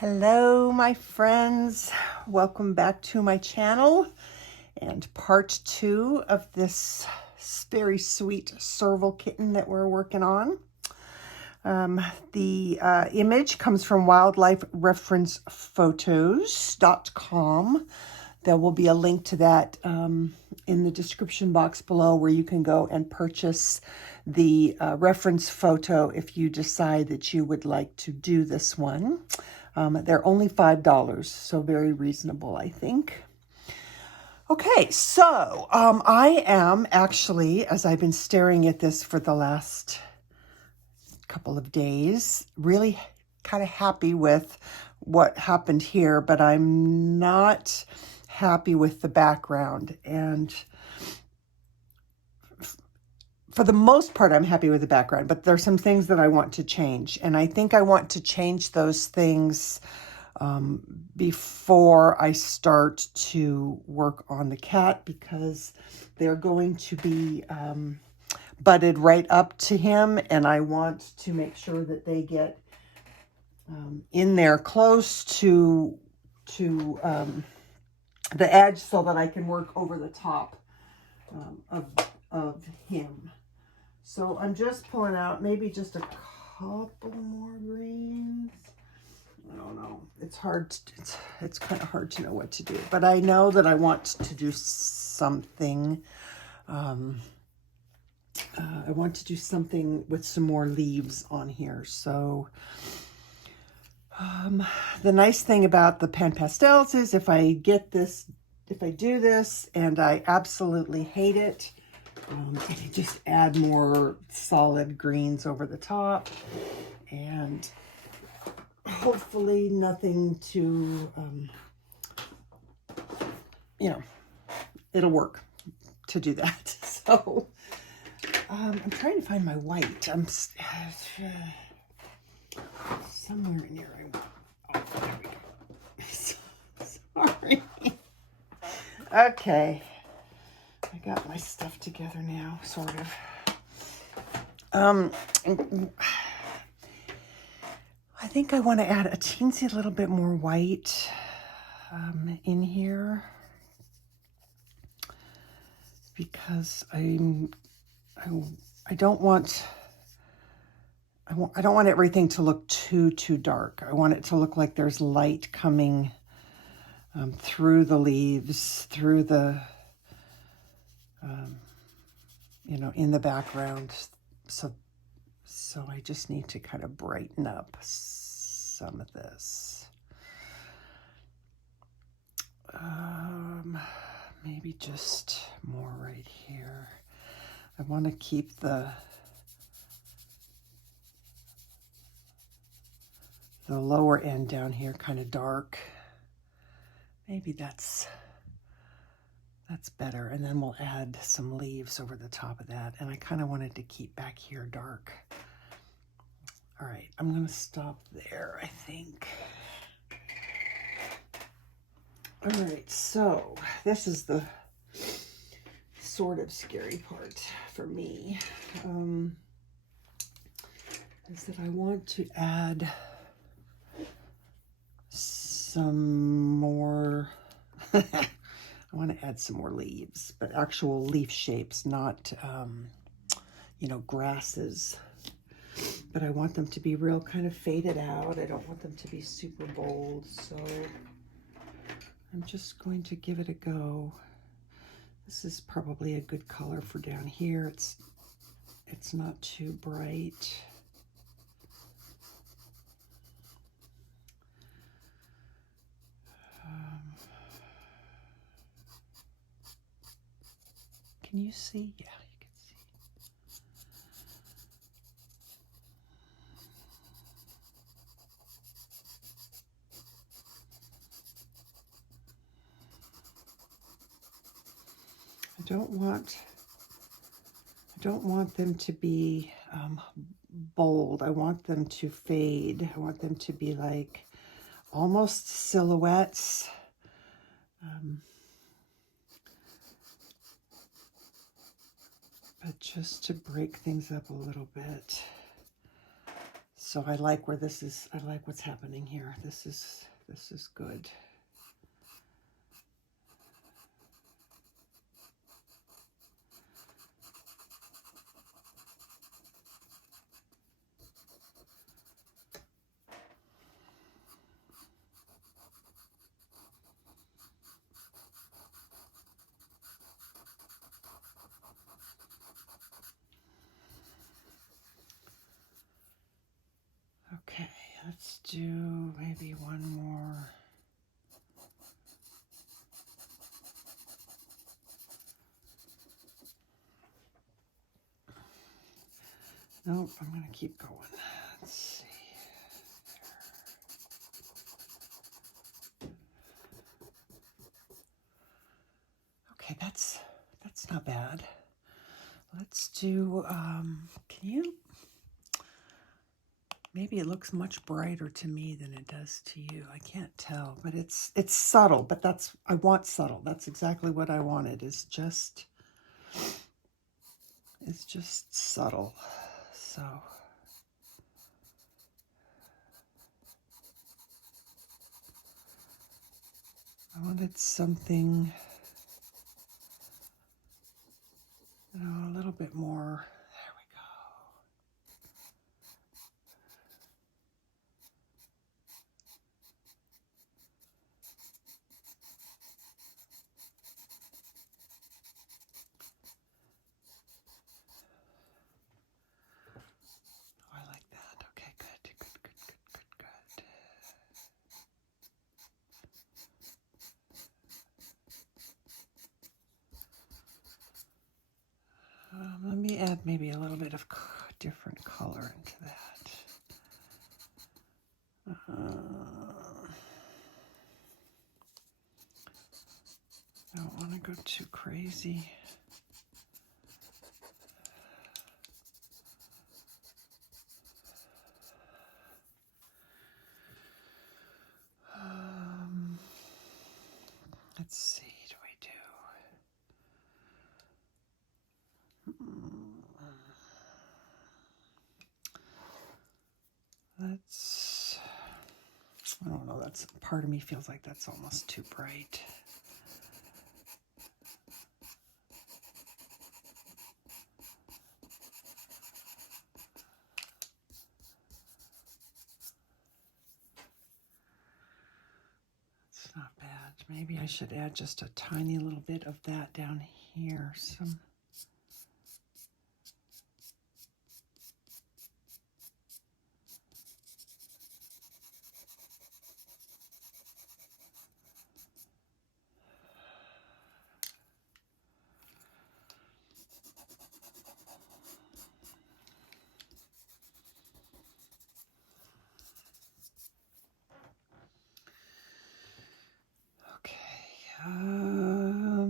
Hello, my friends. Welcome back to my channel and part 2 of this very sweet Serval kitten that we're working on. The image comes from wildlifereferencephotos.com. There will be a link to that in the description box below where you can go and purchase the reference photo if you decide that you would like to do this one. They're only $5, so very reasonable, I think. Okay, so I am actually, as I've been staring at this for the last couple of days, really kind of happy with what happened here, but I'm not happy with the background. And for the most part, I'm happy with the background, but there's some things that I want to change. And I think I want to change those things before I start to work on the cat, because they're going to be butted right up to him, and I want to make sure that they get in there close to the edge so that I can work over the top of him. So I'm just pulling out maybe just a couple more greens. I don't know. It's hard. It's kind of hard to know what to do. But I know that I want to do something. I want to do something with some more leaves on here. So the nice thing about the PanPastels is if I do this and I absolutely hate it, I can just add more solid greens over the top, and hopefully nothing to, it'll work to do that. So I'm trying to find my white. I'm somewhere in here. Oh, there we go. Sorry. Okay. I got my stuff together now, sort of. I think I want to add a teensy little bit more white in here, because I don't want everything to look too dark. I want it to look like there's light coming through the leaves, through the in the background. So I just need to kind of brighten up some of this. Maybe just more right here. I want to keep the lower end down here kind of dark. Maybe that's better. And then we'll add some leaves over the top of that. And I kind of wanted to keep back here dark. All right, I'm going to stop there, I think. All right, so this is the sort of scary part for me. Is that I want to add some more... I want to add some more leaves, but actual leaf shapes, not, grasses. But I want them to be real kind of faded out. I don't want them to be super bold, so I'm just going to give it a go. This is probably a good color for down here. It's not too bright. Can you see? Yeah, you can see. I don't want them to be bold. I want them to fade. I want them to be like almost silhouettes. But just to break things up a little bit. So I like where this is. I like what's happening here. This is good. Okay, let's do maybe one more. Nope, I'm going to keep going. Let's see. Okay, that's not bad. Let's do, can you, maybe it looks much brighter to me than it does to you. I can't tell, but it's subtle, but I want subtle. That's exactly what I wanted, it's just subtle. So I wanted something, you know, a little bit more. There we go. Oh, I like that. Okay, good, good, good, good, good, good. Let me add maybe a little bit of different color into that. I don't want to go too crazy. Let's see, do we do? Let's, I don't know, that's, part of me feels like that's almost too bright. It's not bad. Maybe I should add just a tiny little bit of that down here. Some.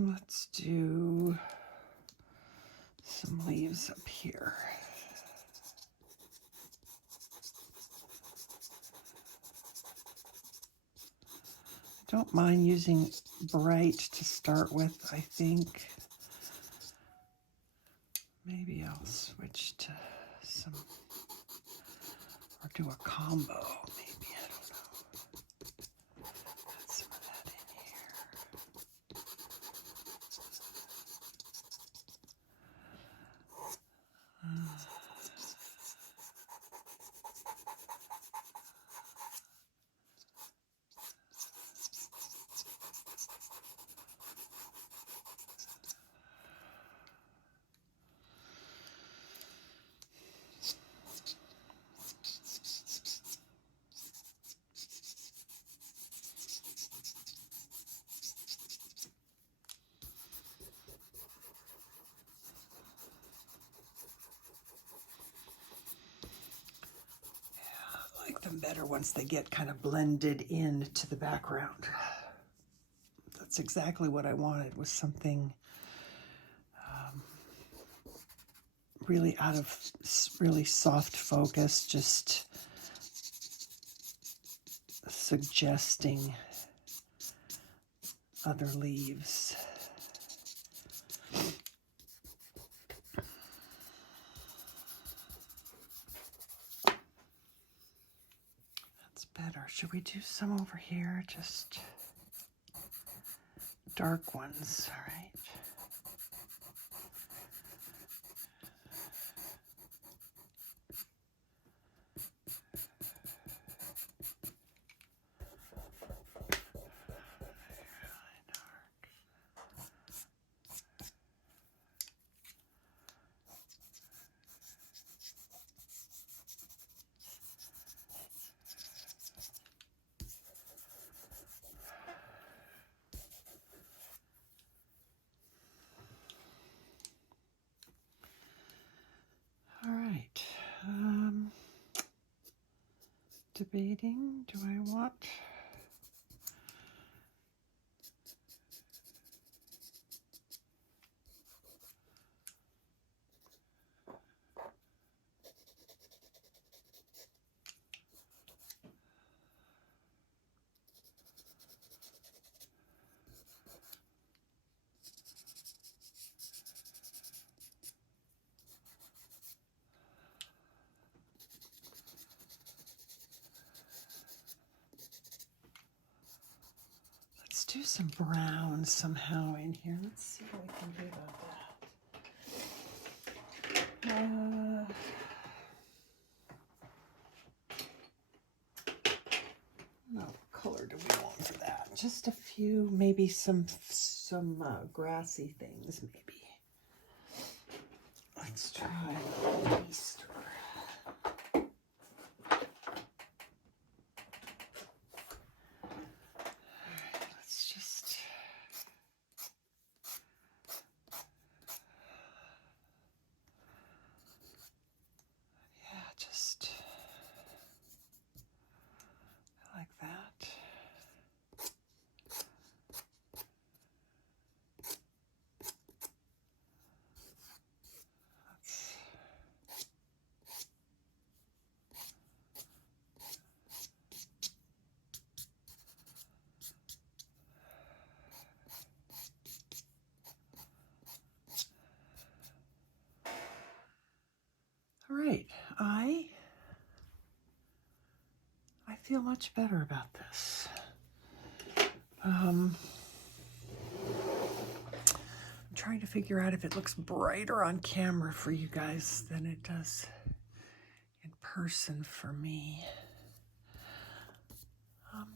Let's do some leaves up here. Don't mind using bright to start with, I think. Maybe I'll switch to some, or do a combo, maybe, I don't know. Add some of that in here. Them better once they get kind of blended into the background. That's exactly what I wanted, was something really out of really soft focus, just suggesting other leaves. should we do some over here? Just dark ones, all right. All right, debating, do I want, let's do some brown somehow in here. Let's see what we can do about that. What color do we want for that? Just a few, maybe some grassy things, maybe. Let's try Bistre. Let's just just like that. All right, I feel much better about this. I'm trying to figure out if it looks brighter on camera for you guys than it does in person for me.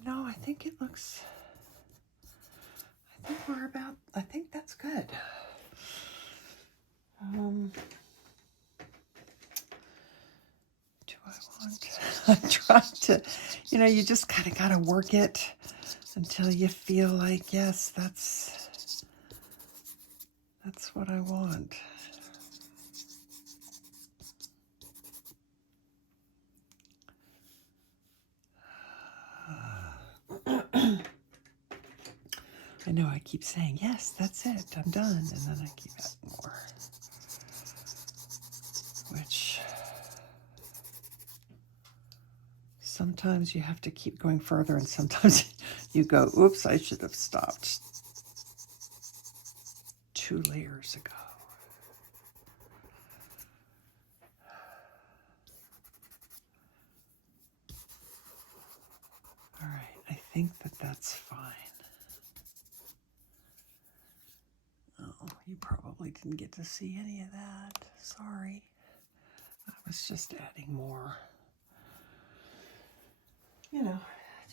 No, I think it looks, I think that's good. Do I want, I'm trying to, you just kind of got to work it until you feel like, yes, that's what I want. I know I keep saying, yes, that's it, I'm done, and then I keep adding more. Which sometimes you have to keep going further, and sometimes you go, oops, I should have stopped 2 layers ago. All right, I think that's fine. Oh, you probably didn't get to see any of that. Sorry. I was just adding more.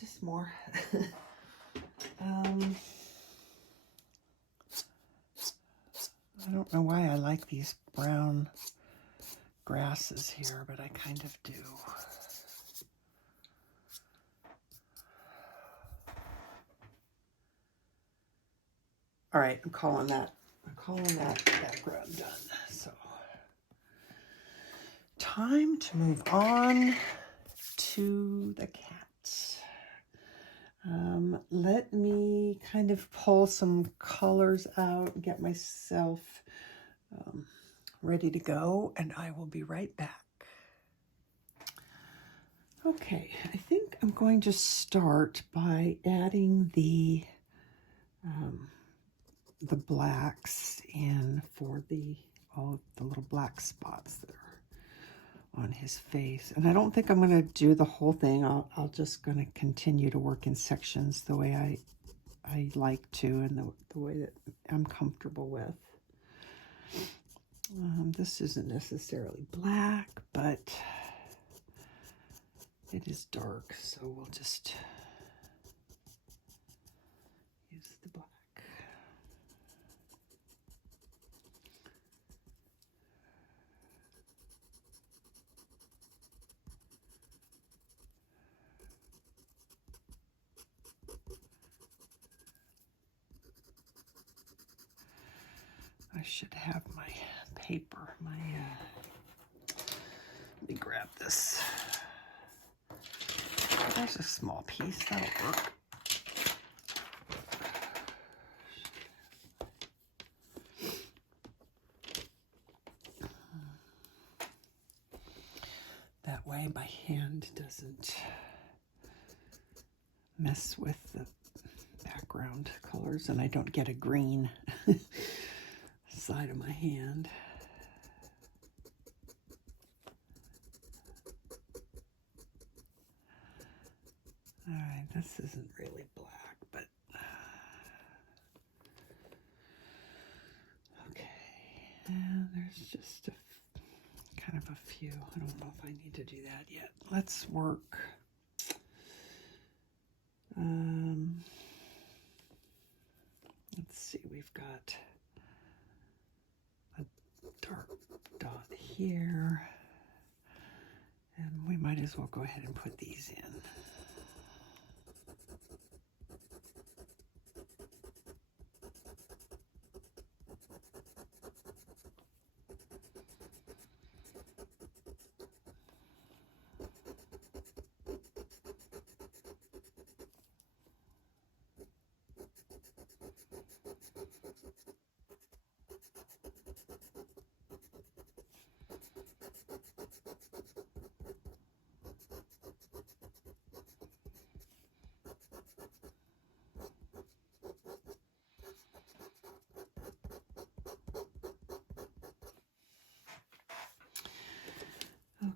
Just more. I don't know why I like these brown grasses here, but I kind of do. All right, I'm calling that background done. So, time to move on to the cat. Let me kind of pull some colors out and get myself ready to go, and I will be right back. Okay, I think I'm going to start by adding the blacks in for all the little black spots that are on his face. And I don't think I'm going to do the whole thing. I'll just going to continue to work in sections the way I like to, and the way that I'm comfortable with. This isn't necessarily black, but it is dark, so we'll just use the black. I should have my paper, let me grab this. There's a small piece, that'll work. That way my hand doesn't mess with the background colors and I don't get a green side of my hand. All right, this isn't really black, but okay. And there's just kind of a few. I don't know if I need to do that yet. Let's work. Let's see, we've got a dark dot here, and we might as well go ahead and put these in.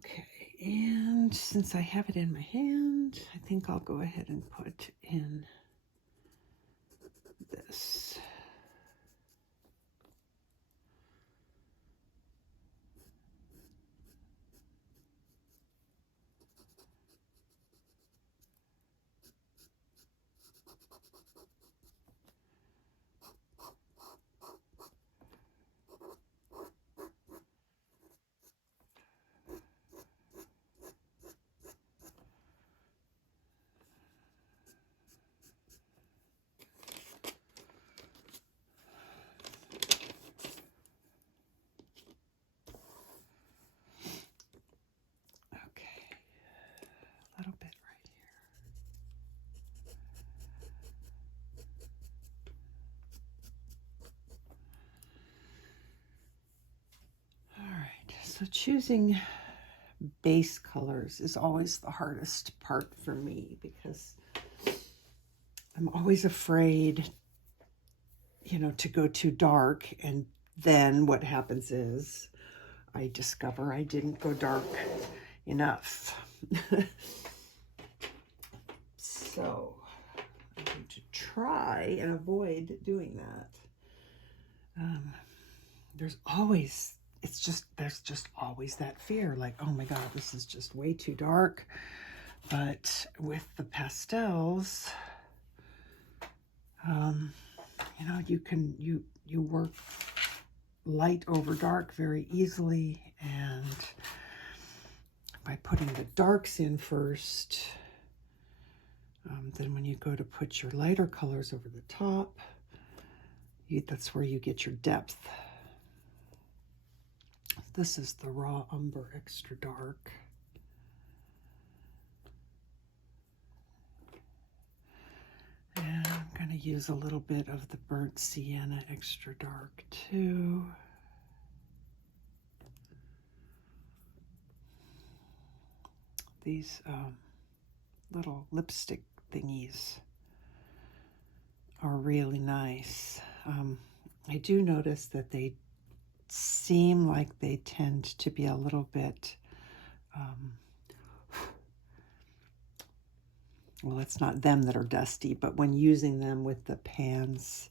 Okay, and since I have it in my hand, I think I'll go ahead and put in this. Little bit right here. All right, so choosing base colors is always the hardest part for me because I'm always afraid, you know, to go too dark, and then what happens is I discover I didn't go dark enough. So I'm going to try and avoid doing that. There's just always that fear, like, oh my God, this is just way too dark. But with the pastels, you know, you work light over dark very easily, and by putting the darks in first, then when you go to put your lighter colors over the top, that's where you get your depth. This is the raw Umber extra dark. And I'm going to use a little bit of the Burnt Sienna extra dark too. These little lipstick thingies are really nice. I do notice that they seem like they tend to be a little bit well, it's not them that are dusty, but when using them with the pans,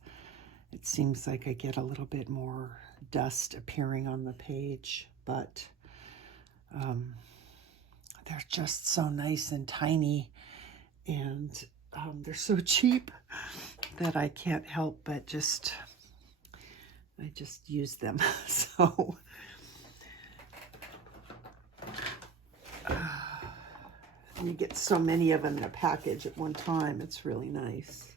it seems like I get a little bit more dust appearing on the page, but they're just so nice and tiny, and they're so cheap that I can't help but I just use them. So you get so many of them in a package at one time. It's really nice.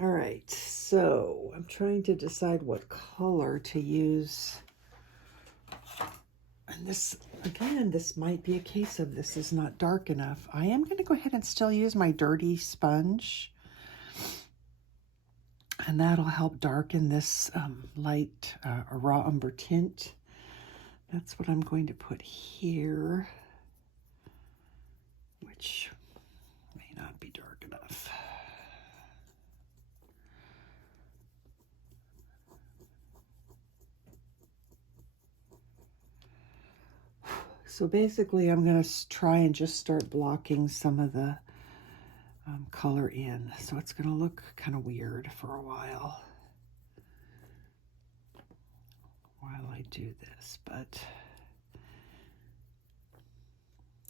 All right, so I'm trying to decide what color to use. And this, again, this might be a case of this is not dark enough. I am going to go ahead and still use my dirty sponge. And that'll help darken this light raw umber tint. That's what I'm going to put here, which may not be dark enough. So basically I'm going to try and just start blocking some of the color in. So it's going to look kind of weird for a while I do this, but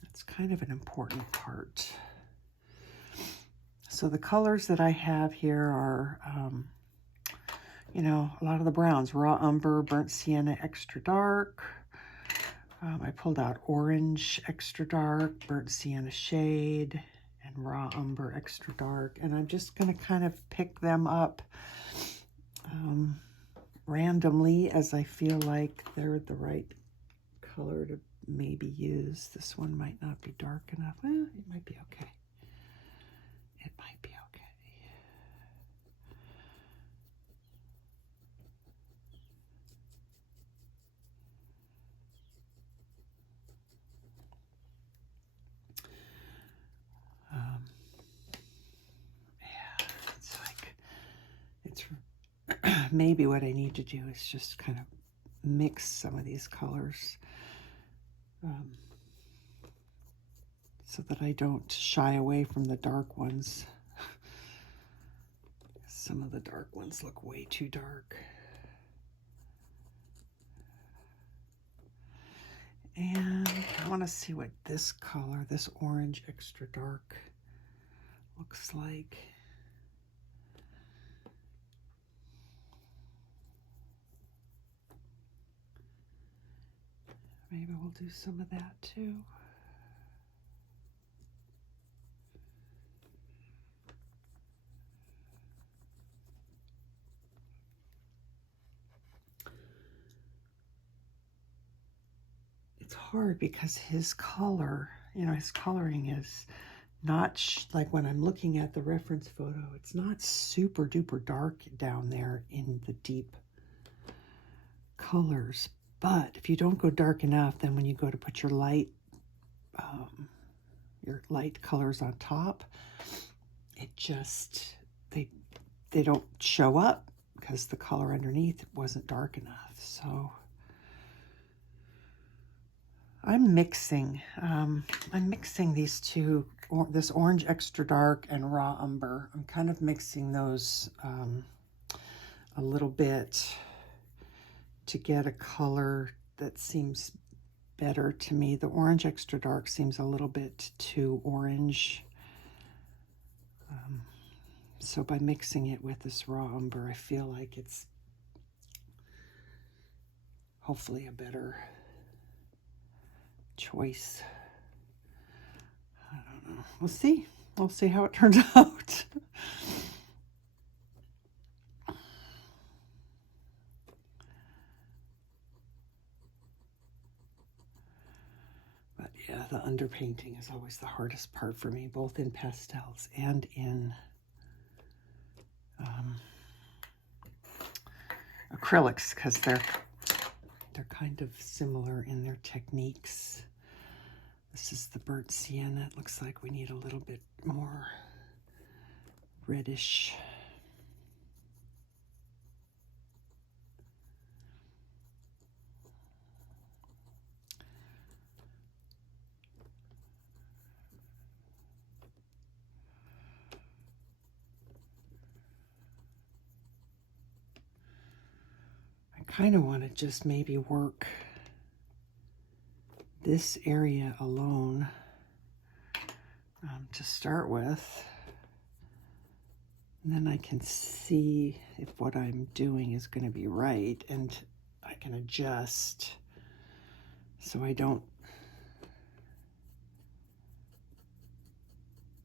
it's kind of an important part. So the colors that I have here are, you know, a lot of the browns: raw umber, burnt sienna, extra dark. I pulled out orange, extra dark, burnt sienna shade, and raw umber, extra dark. And I'm just going to kind of pick them up randomly as I feel like they're the right color to maybe use. This one might not be dark enough. Well, it might be okay. It might be okay. Yeah, it's like, it's maybe what I need to do is just kind of mix some of these colors so that I don't shy away from the dark ones. Some of the dark ones look way too dark. And I want to see what this color, this orange extra dark, looks like. Maybe we'll do some of that too. It's hard because his color, you know, his coloring is not like when I'm looking at the reference photo, it's not super duper dark down there in the deep colors. But if you don't go dark enough, then when you go to put your light colors on top, it just, they don't show up because the color underneath wasn't dark enough. So I'm mixing these two, this orange extra dark and raw umber. I'm kind of mixing those a little bit to get a color that seems better to me. The orange extra dark seems a little bit too orange. So by mixing it with this raw umber, I feel like it's hopefully a better choice. I don't know. We'll see. We'll see how it turns out. But yeah, the underpainting is always the hardest part for me, both in pastels and in acrylics, because they're kind of similar in their techniques. This is the burnt sienna. It looks like we need a little bit more reddish. kind of want to just maybe work this area alone to start with. And then I can see if what I'm doing is going to be right, and I can adjust so I don't,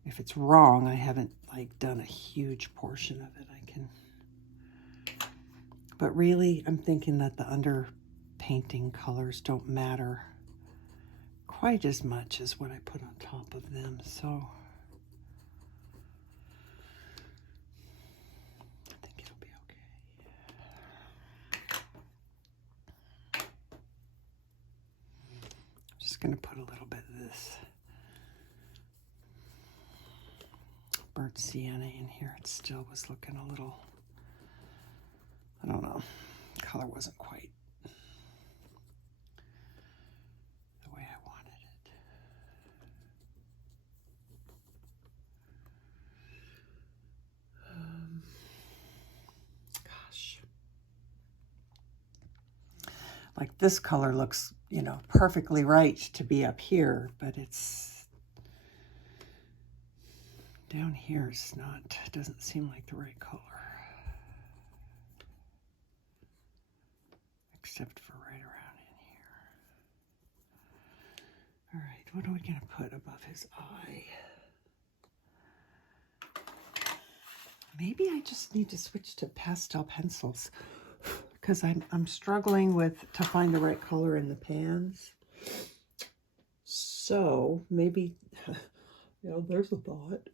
if it's wrong, I haven't like done a huge portion of it. I can, but really I'm thinking that the underpainting colors don't matter quite as much as what I put on top of them. So I think it'll be okay. I'm just going to put a little bit of this burnt sienna in here. It still was looking a little, I don't know, color wasn't quite the way I wanted it. Gosh. Like this color looks, you know, perfectly right to be up here, but it's down here, it's not, it doesn't seem like the right color. Except for right around in here. All right, what are we gonna put above his eye? Maybe I just need to switch to pastel pencils because I'm struggling to find the right color in the pans. So maybe, you know, there's a thought.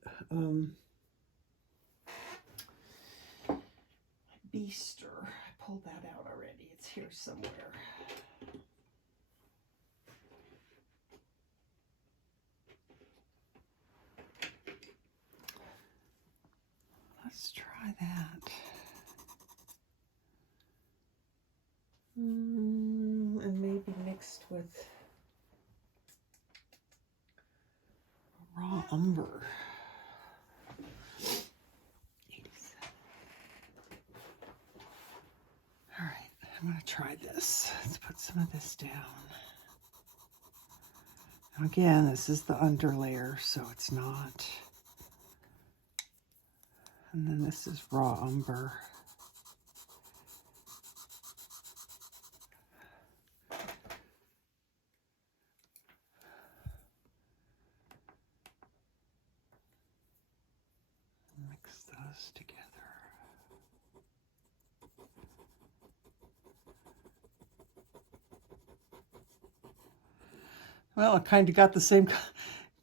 Bistre, I pulled that out already. It's here somewhere. Let's try that. And maybe mixed with raw umber. All right, I'm going to try this. Let's put some of this down. Again, this is the under layer, so it's not. And then this is raw umber. Mix those together. Well, I kind of got the same,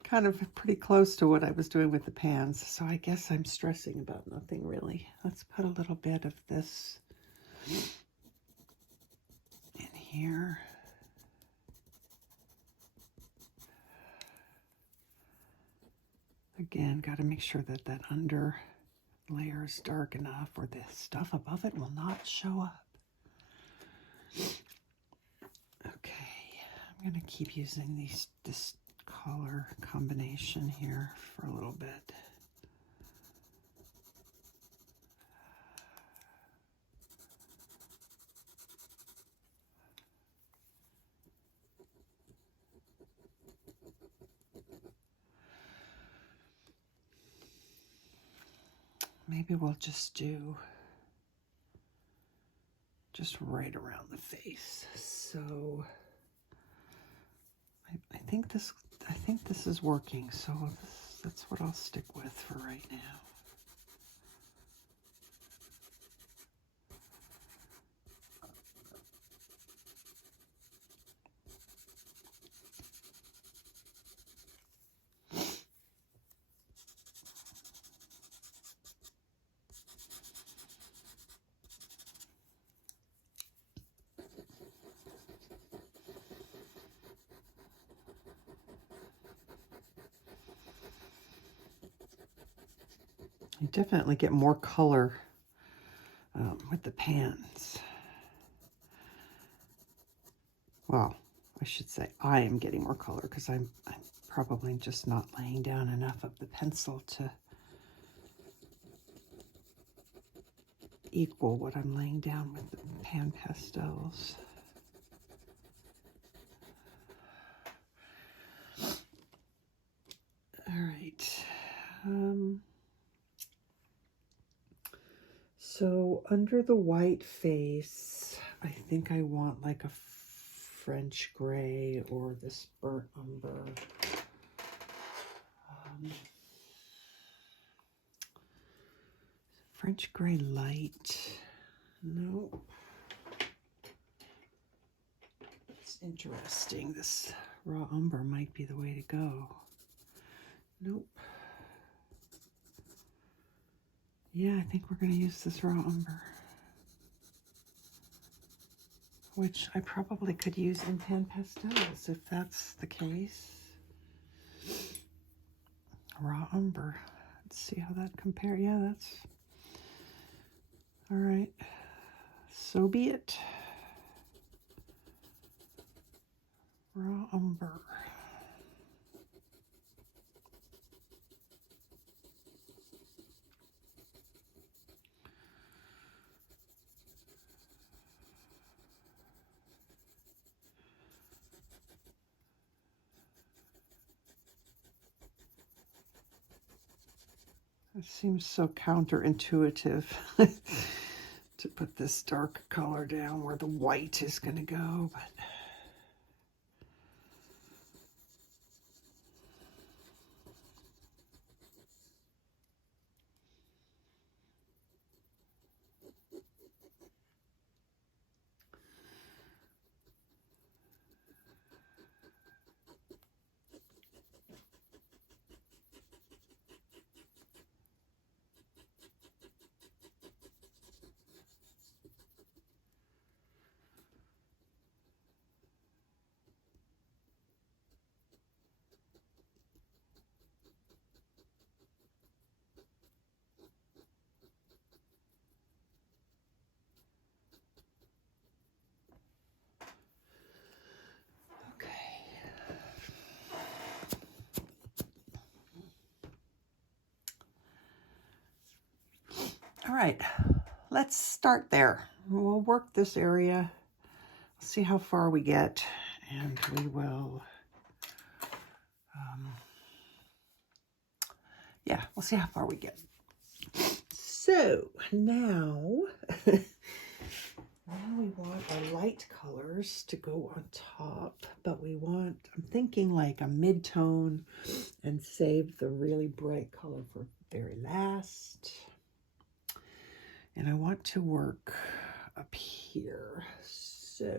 kind of pretty close to what I was doing with the pans. So I guess I'm stressing about nothing really. Let's put a little bit of this in here. Again, got to make sure that that under layer is dark enough or the stuff above it will not show up. Okay, I'm going to keep using this color combination here for a little bit. Maybe we'll just do just right around the face. So I think this is working. So that's what I'll stick with for right now. You definitely get more color with the pans. Well, I should say I am getting more color because I'm probably just not laying down enough of the pencil to equal what I'm laying down with the PanPastels. All right. So under the white face, I think I want like a French gray or this burnt umber. French gray light. Nope. It's interesting. This raw umber might be the way to go. Nope. Yeah, I think we're going to use this raw umber, which I probably could use in PanPastels if that's the case. Raw umber. Let's see how that compares. Yeah, that's all right. So be it. Raw umber. It seems so counterintuitive to put this dark color down where the white is going to go, but all right, let's start there. We'll work this area, see how far we get, and we will, yeah, we'll see how far we get. So now, now we want our light colors to go on top, but we want, I'm thinking like a mid-tone and save the really bright color for very last. And I want to work up here. So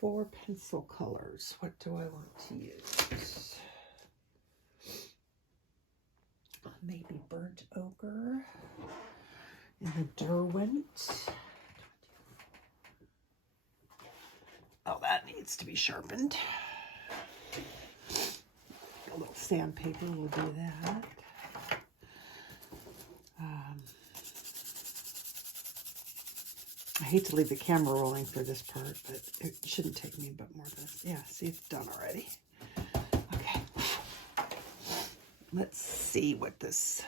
for pencil colors, what do I want to use? Maybe burnt ochre in the Derwent. Oh, that needs to be sharpened. A little sandpaper will do that. I hate to leave the camera rolling for this part, but it shouldn't take me but more than, yeah, see, it's done already. Okay. Let's see what this,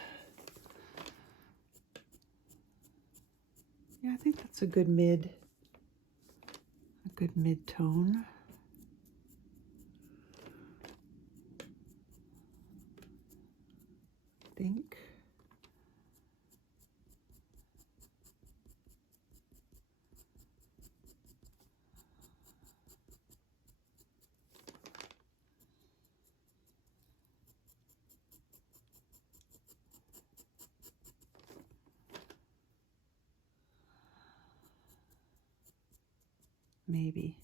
yeah, I think that's a good mid-tone. I think. Maybe.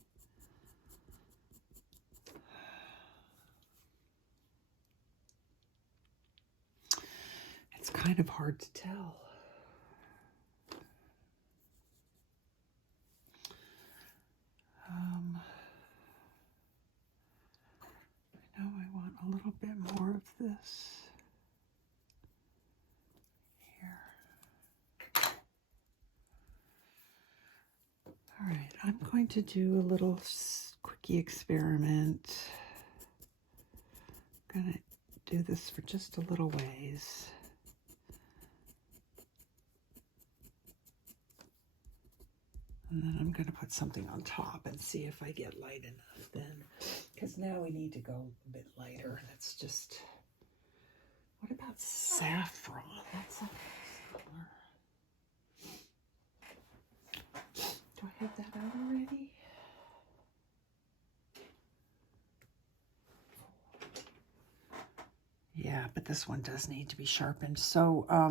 It's kind of hard to tell. I know I want a little bit more of this here. All right, I'm going to do a little quickie experiment. I'm going to do this for just a little ways. And then I'm going to put something on top and see if I get light enough then. Because now we need to go a bit lighter. That's just... What about saffron? That's a color. Do I have that out already? Yeah, but this one does need to be sharpened. So, let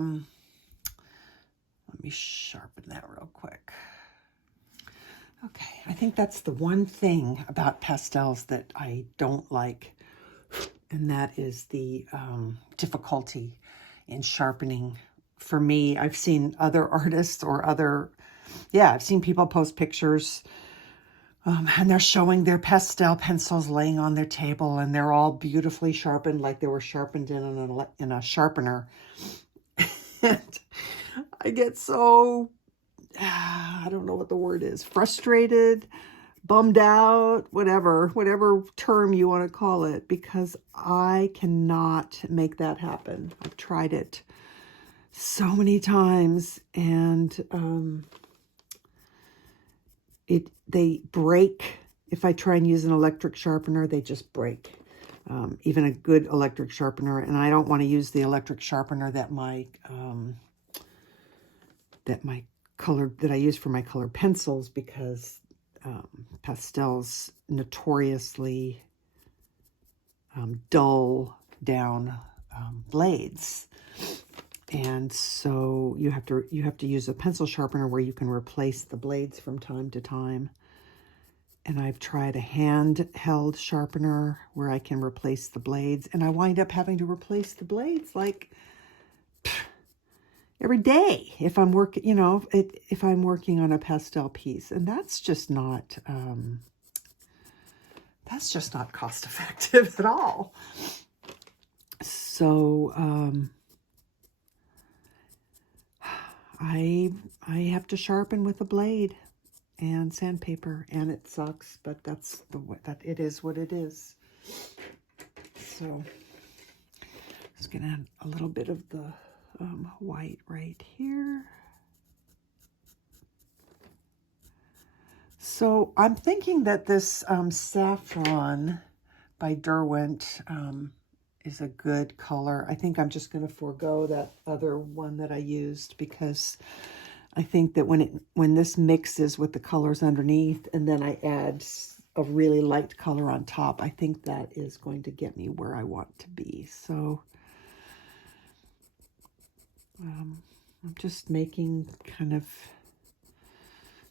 me sharpen that real quick. Okay, I think that's the one thing about pastels that I don't like, and that is the difficulty in sharpening. For me, I've seen other artists or I've seen people post pictures and they're showing their pastel pencils laying on their table, and they're all beautifully sharpened like they were sharpened in a sharpener. And I get so, I don't know what the word is, frustrated, bummed out, whatever term you want to call it, because I cannot make that happen. I've tried it so many times, and they break. If I try and use an electric sharpener, they just break. Even a good electric sharpener, and I don't want to use the electric sharpener that I use for my colored pencils, because pastels notoriously dull down blades, and so you have to use a pencil sharpener where you can replace the blades from time to time. And I've tried a handheld sharpener where I can replace the blades, and I wind up having to replace the blades like every day if I'm working, if I'm working on a pastel piece, and that's just not cost effective at all. So I have to sharpen with a blade and sandpaper, and it sucks, but that's it is what it is. So just gonna add a little bit of the white right here. So I'm thinking that this Saffron by Derwent is a good color. I think I'm just going to forego that other one that I used, because I think that when this mixes with the colors underneath and then I add a really light color on top, I think that is going to get me where I want to be. So I'm just making kind of,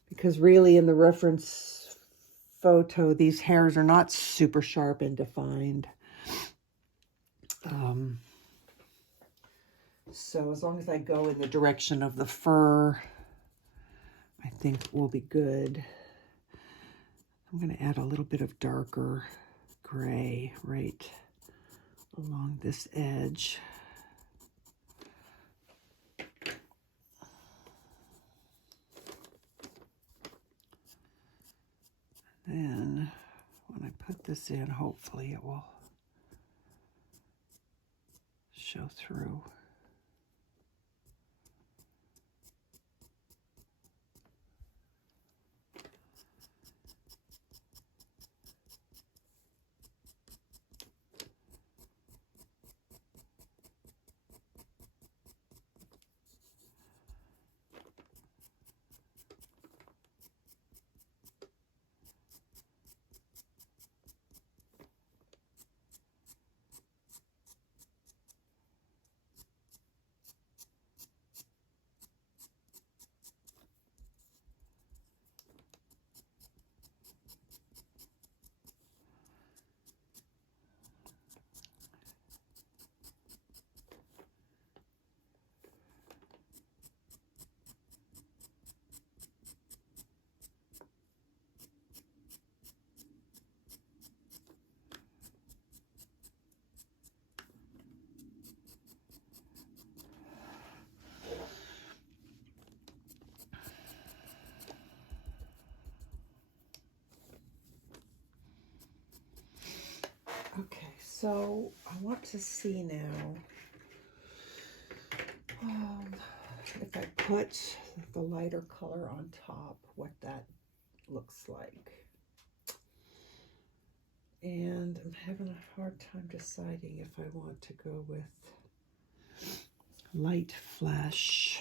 because really in the reference photo, these hairs are not super sharp and defined. So as long as I go in the direction of the fur, I think we'll be good. I'm going to add a little bit of darker gray right along this edge. Then when I put this in, hopefully it will show through. Okay, so I want to see now. if I put the lighter color on top, what that looks like. And I'm having a hard time deciding if I want to go with light flesh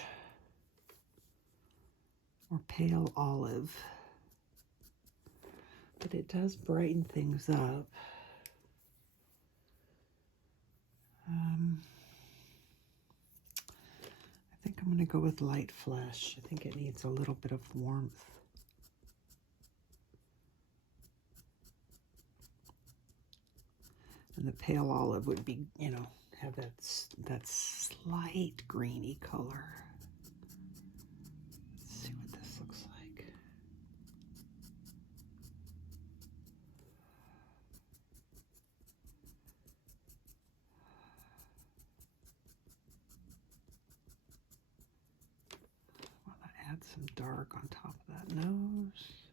or pale olive. But it does brighten things up. I think I'm going to go with light flesh. I think it needs a little bit of warmth. And the pale olive would be, you know, have that slight greeny color. Let's see what this looks like. I want to add some dark on top of that nose.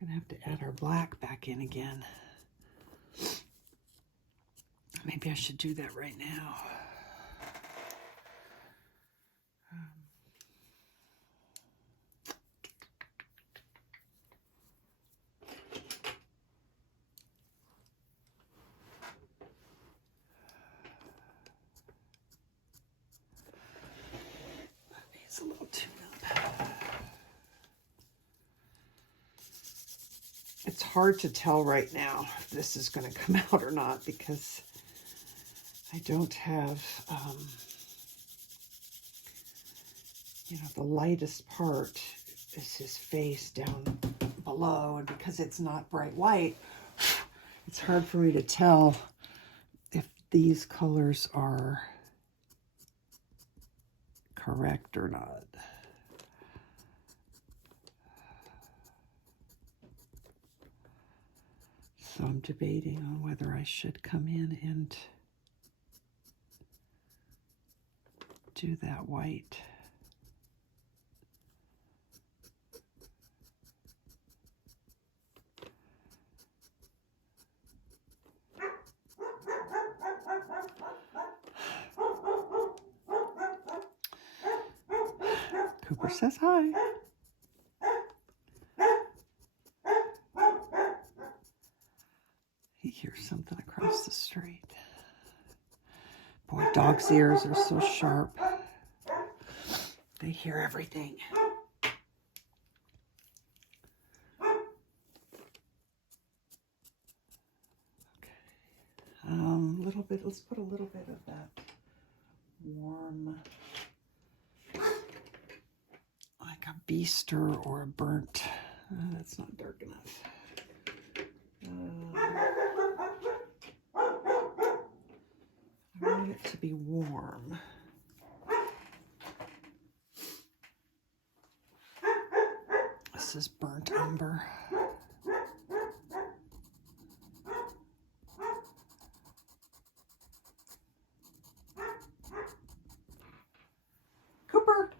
We're gonna have to add our black back in again. Maybe I should do that right now. That needs a little tune up. It's hard to tell right now if this is going to come out or not because I don't have, you know, the lightest part is his face down below, and because it's not bright white, it's hard for me to tell if these colors are correct or not. So I'm debating on whether I should come in and do that white. Cooper says hi. He hears something across the street. Boy, dogs' ears are so sharp. They hear everything. Okay. Little bit, let's put a little bit of that warm, like a Bistre or a burnt. That's not dark enough. I want it to be warm. This is burnt umber. Cooper.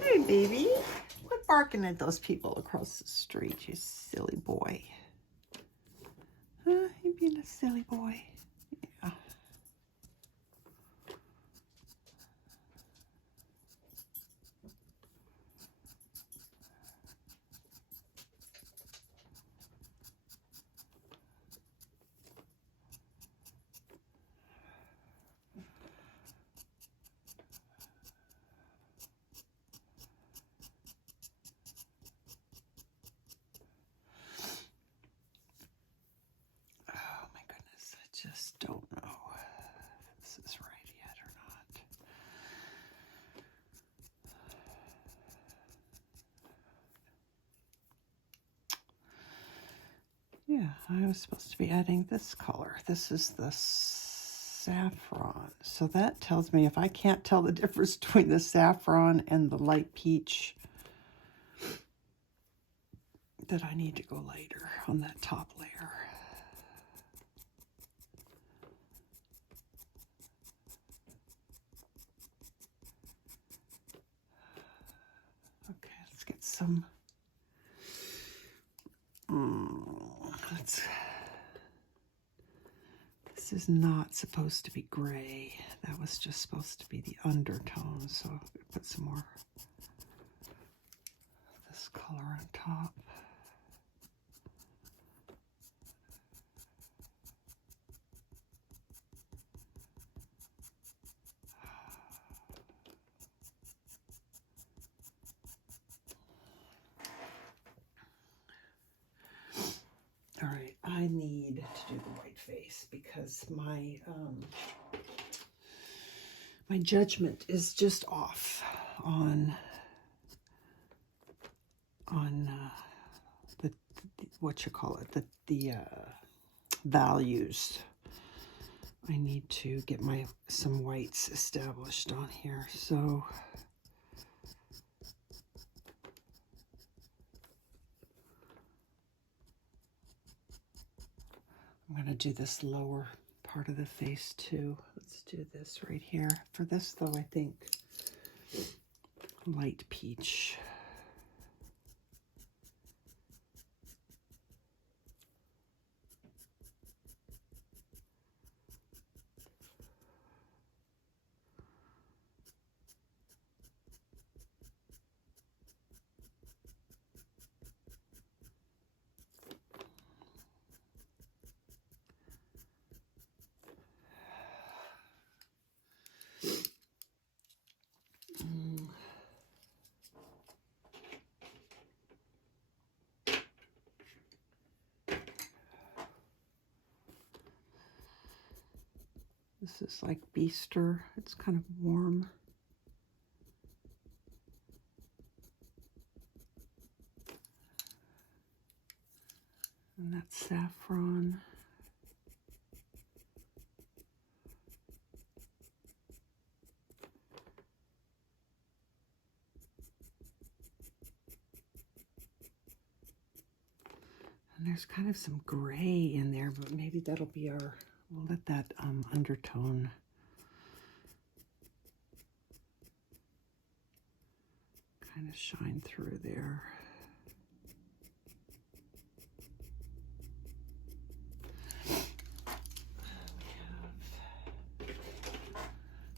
Hey, baby. Quit barking at those people across the street, you silly boy. Huh? You being a silly boy. Yeah. Just don't know if this is right yet or not. Yeah, I was supposed to be adding this color. This is the saffron. So that tells me if I can't tell the difference between the saffron and the light peach, that I need to go lighter on that top layer. Okay, let's get some. This is not supposed to be gray. That was just supposed to be the undertone. So I'm going to put some more of this color on top. All right, I need to do the white face because my my judgment is just off on the what you call it, the values. I need to get some whites established on here. So I'm going to do this lower part of the face too. Let's do this right here. For this though, I think light peach. This is like Bistre. It's kind of warm. And that's Saffron. And there's kind of some gray in there, but maybe that'll be our, we'll let that undertone kind of shine through there. We have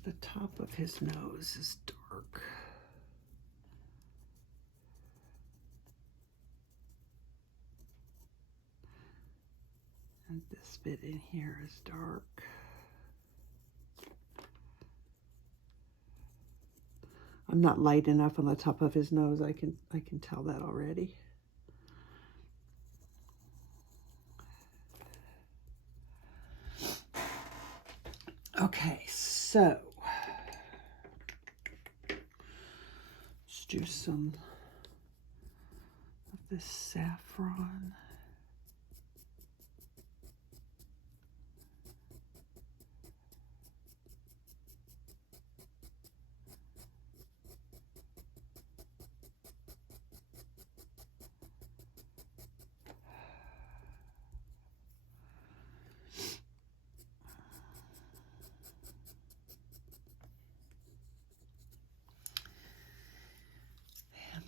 the top of his nose is dark. And this bit in here is dark. I'm not light enough on the top of his nose. I can tell that already. Okay, so let's do some of this saffron.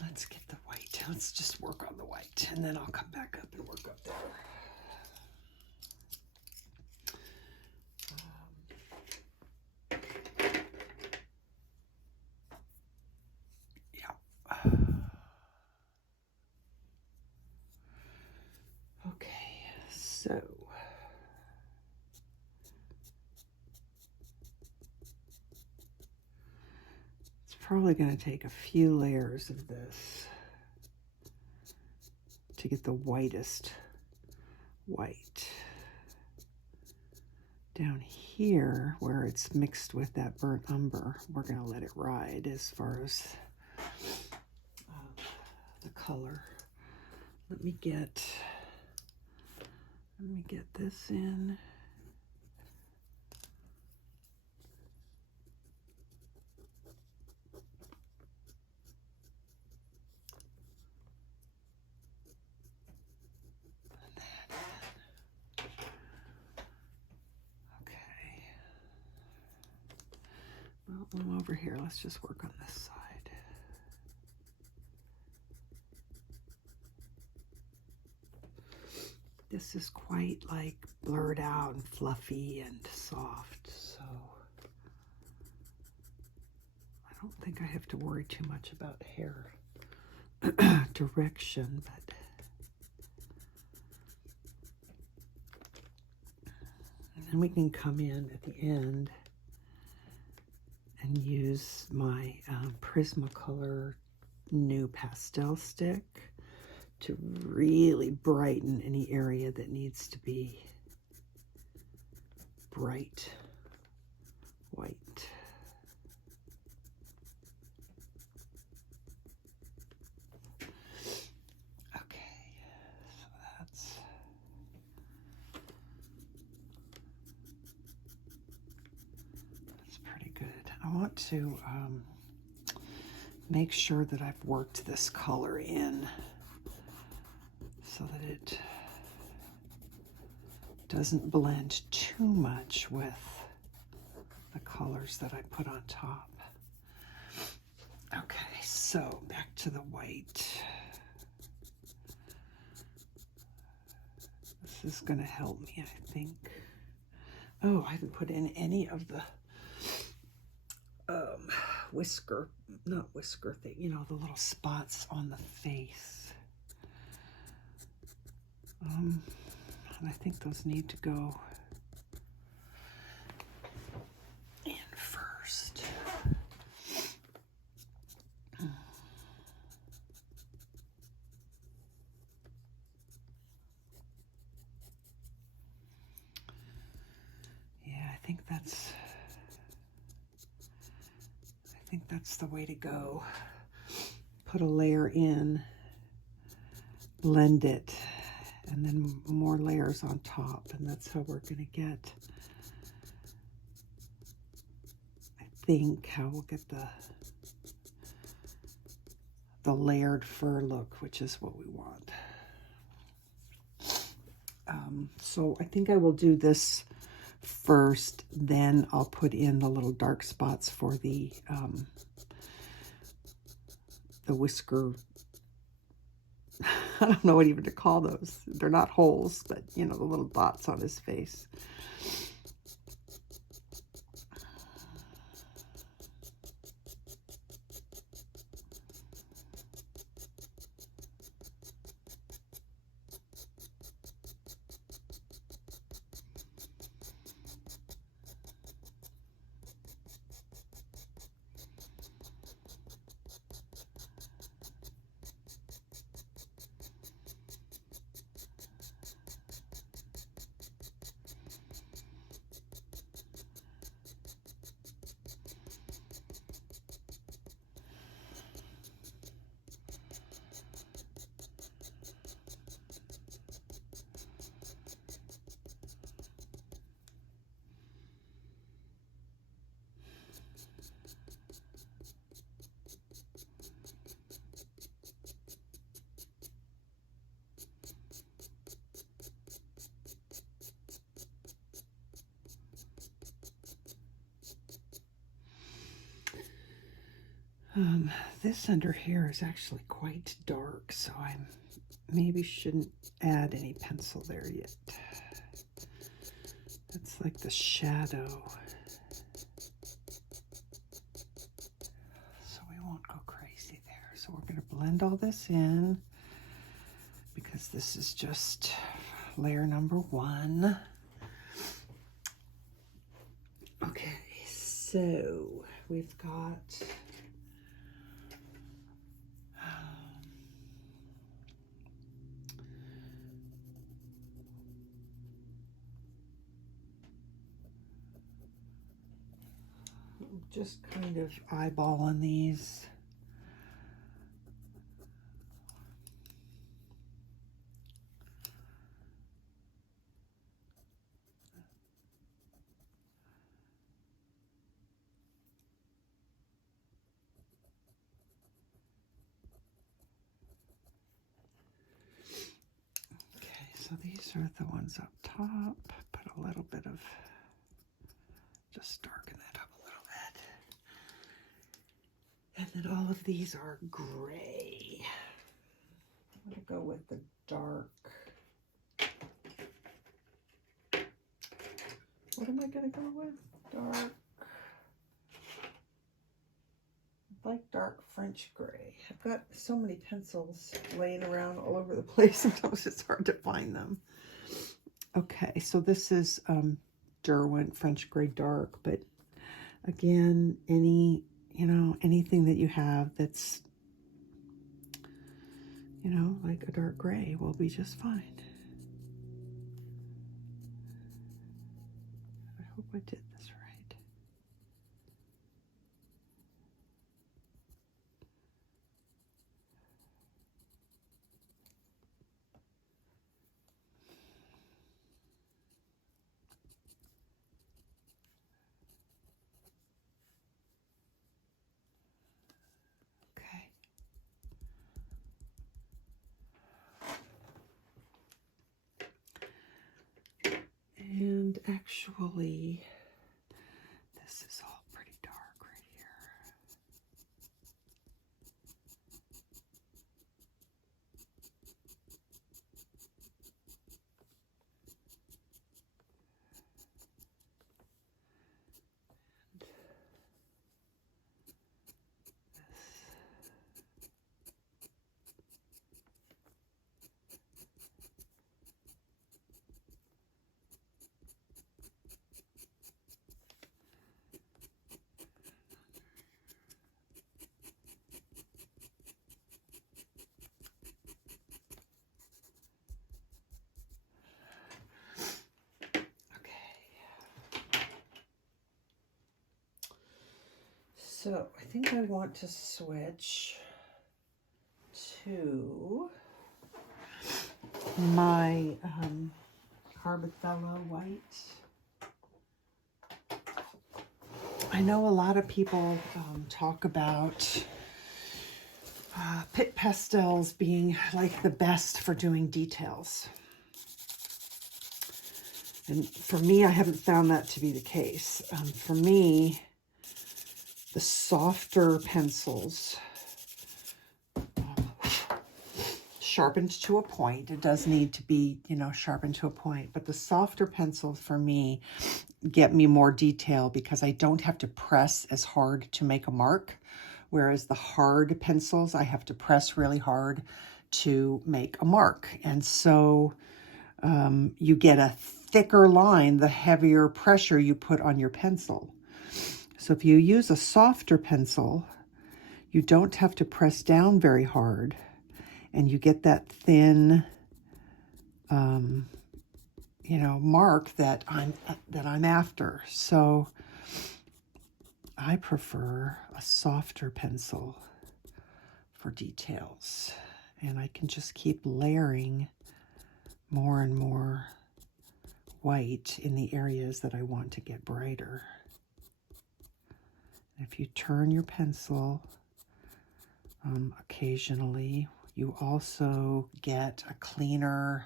Let's get the white. Let's just work on the white, and then I'll come back up and work up there. Yeah. Okay, so probably going to take a few layers of this to get the whitest white. Down here, where it's mixed with that burnt umber, we're going to let it ride as far as the color. Let me get this in. over here. Let's just work on this side. This is quite like blurred out and fluffy and soft, so I don't think I have to worry too much about hair direction, but and then we can come in at the end and use my Prismacolor new pastel stick to really brighten any area that needs to be bright white. Okay, so that's pretty good. I want to make sure that I've worked this color in so that it doesn't blend too much with the colors that I put on top. Okay, so back to the white. This is going to help me, I think. Oh, I haven't put in any of the not whisker thing, you know, the little spots on the face. And I think those need to go in first. Yeah, I think that's the way to go. Put a layer in, blend it, and then more layers on top, and that's how we're going to get, I think, how we'll get the layered fur look, which is what we want. So I think I will do this first, then I'll put in the little dark spots for the whisker. I don't know what even to call those. They're not holes, but you know, the little dots on his face. This under here is actually quite dark, so I maybe shouldn't add any pencil there yet. That's like the shadow. So we won't go crazy there. So we're going to blend all this in because this is just layer number 1. Okay, so we've got just kind of eyeballing these. Okay, so these are the ones up top. Put a little bit of, just darken that up a little bit. And all of these are gray. I'm going to go with the dark. What am I going to go with? Dark. I like dark French gray. I've got so many pencils laying around all over the place. Sometimes it's hard to find them. Okay, so this is Derwent French Gray Dark, but again, anything that you have that's, like a dark gray will be just fine. I hope I did this right. And actually, this is all pretty dark right here. So I think I want to switch to my Carbothello white. I know a lot of people talk about Pitt pastels being like the best for doing details. And for me, I haven't found that to be the case. For me, the softer pencils, sharpened to a point. It does need to be, sharpened to a point. But the softer pencils for me get me more detail because I don't have to press as hard to make a mark. Whereas the hard pencils, I have to press really hard to make a mark. And so you get a thicker line the heavier pressure you put on your pencil. So if you use a softer pencil, you don't have to press down very hard, and you get that thin, mark that I'm after. So I prefer a softer pencil for details, and I can just keep layering more and more white in the areas that I want to get brighter. If you turn your pencil occasionally, you also get a cleaner,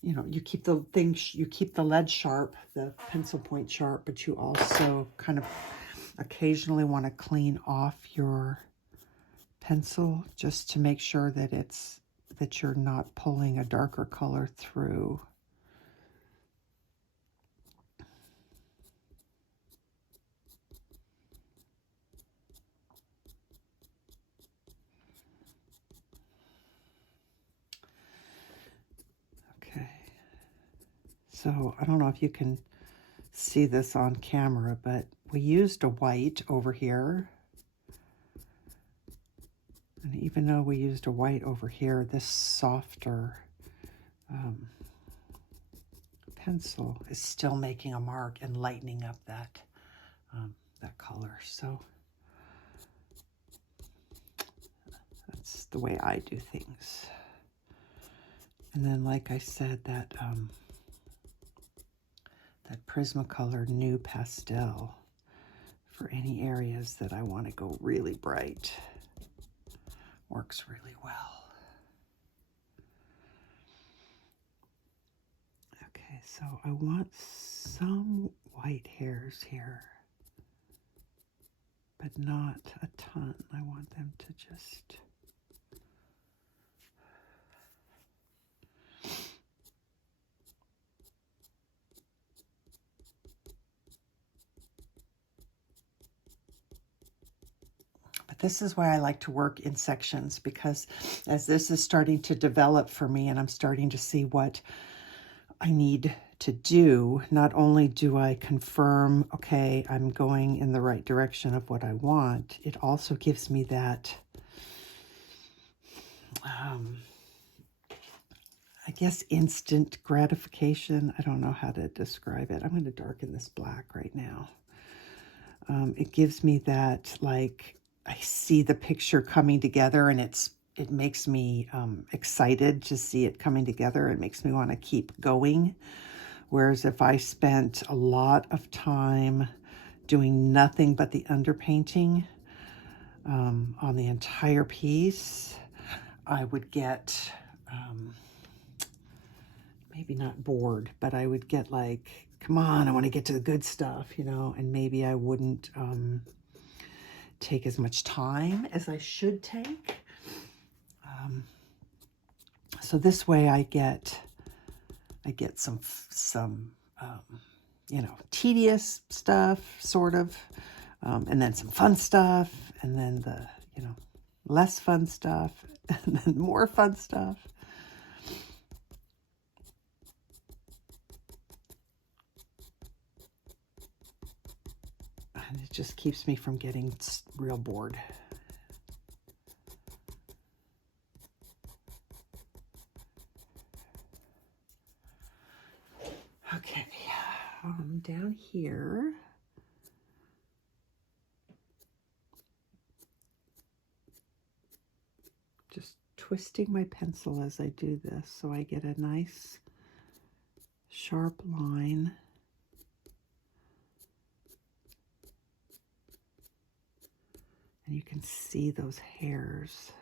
you keep the lead sharp, the pencil point sharp, but you also kind of occasionally want to clean off your pencil just to make sure that you're not pulling a darker color through. So I don't know if you can see this on camera, but we used a white over here. And even though we used a white over here, this softer pencil is still making a mark and lightening up that color. So that's the way I do things. And then, like I said, that Prismacolor New Pastel for any areas that I want to go really bright works really well. Okay, so I want some white hairs here. but not a ton. I want them to just... But this is why I like to work in sections, because as this is starting to develop for me and I'm starting to see what I need to do, not only do I confirm, okay, I'm going in the right direction of what I want, it also gives me that, I guess, instant gratification. I don't know how to describe it. I'm going to darken this black right now. It gives me that, like, I see the picture coming together, and it makes me excited to see it coming together. It makes me want to keep going. Whereas if I spent a lot of time doing nothing but the underpainting on the entire piece, I would get, maybe not bored, but I would get like, come on, I want to get to the good stuff, you know, and maybe I wouldn't take as much time as I should take. So this way I get some you know, tedious stuff, sort of, and then some fun stuff, and then the, you know, less fun stuff, and then more fun stuff. And it just keeps me from getting real bored. Okay, down here, just twisting my pencil as I do this so I get a nice sharp line. And you can see those hairs.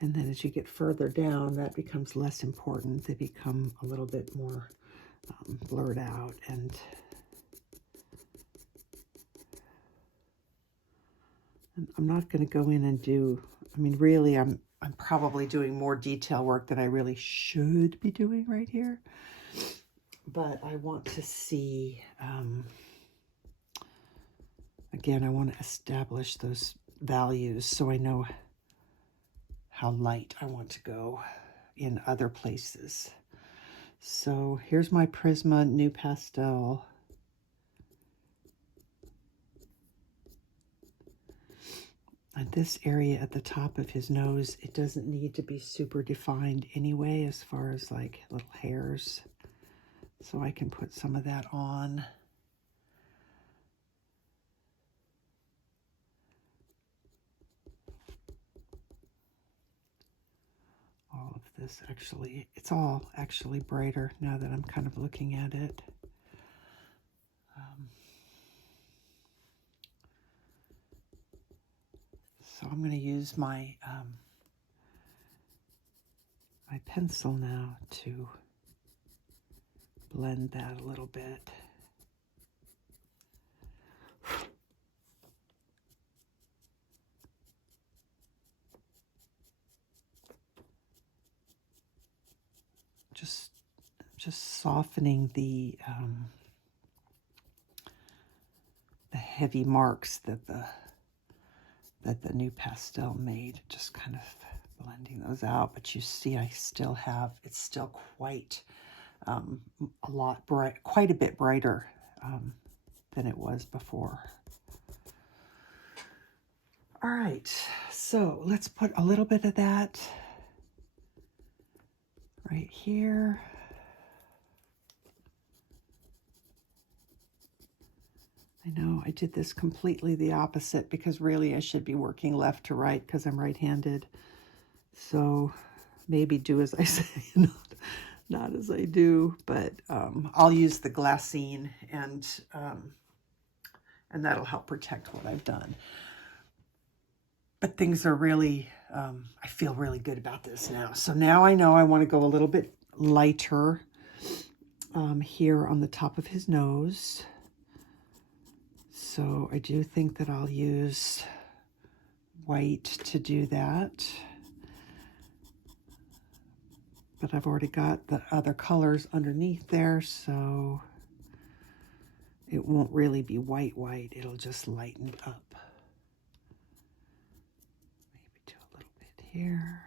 And then as you get further down, that becomes less important. They become a little bit more blurred out. And I'm not going to go in and do, I mean, really, I'm probably doing more detail work than I really should be doing right here. But I want to see, again, I want to establish those values so I know how light I want to go in other places. So here's my Prisma New Pastel. And this area at the top of his nose, it doesn't need to be super defined anyway, as far as like little hairs. So I can put some of that on. All of this actually, it's all actually brighter now that I'm kind of looking at it. So I'm going to use my my pencil now to blend that a little bit. Just softening the heavy marks that the new pastel made, just kind of blending those out. But you see, I still have, it's still quite a lot bright, quite a bit brighter than it was before. All right, so let's put a little bit of that right here. I know I did this completely the opposite, because really I should be working left to right because I'm right-handed. So maybe do as I say, not as I do, but I'll use the glassine, and that'll help protect what I've done. But things are really, I feel really good about this now. So now I know I want to go a little bit lighter here on the top of his nose. So I do think that I'll use white to do that. But I've already got the other colors underneath there, so it won't really be white. It'll just lighten up. Maybe do a little bit here.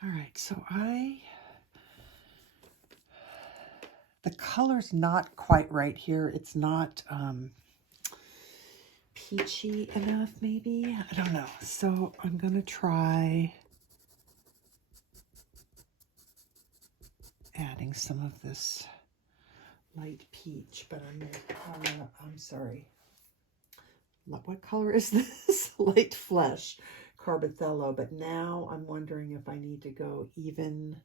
All right, so the color's not quite right here. It's not peachy enough, maybe. I don't know. So I'm going to try adding some of this light peach, but I'm sorry. What color is this? Light flesh. Carbothello, but now I'm wondering if I need to go even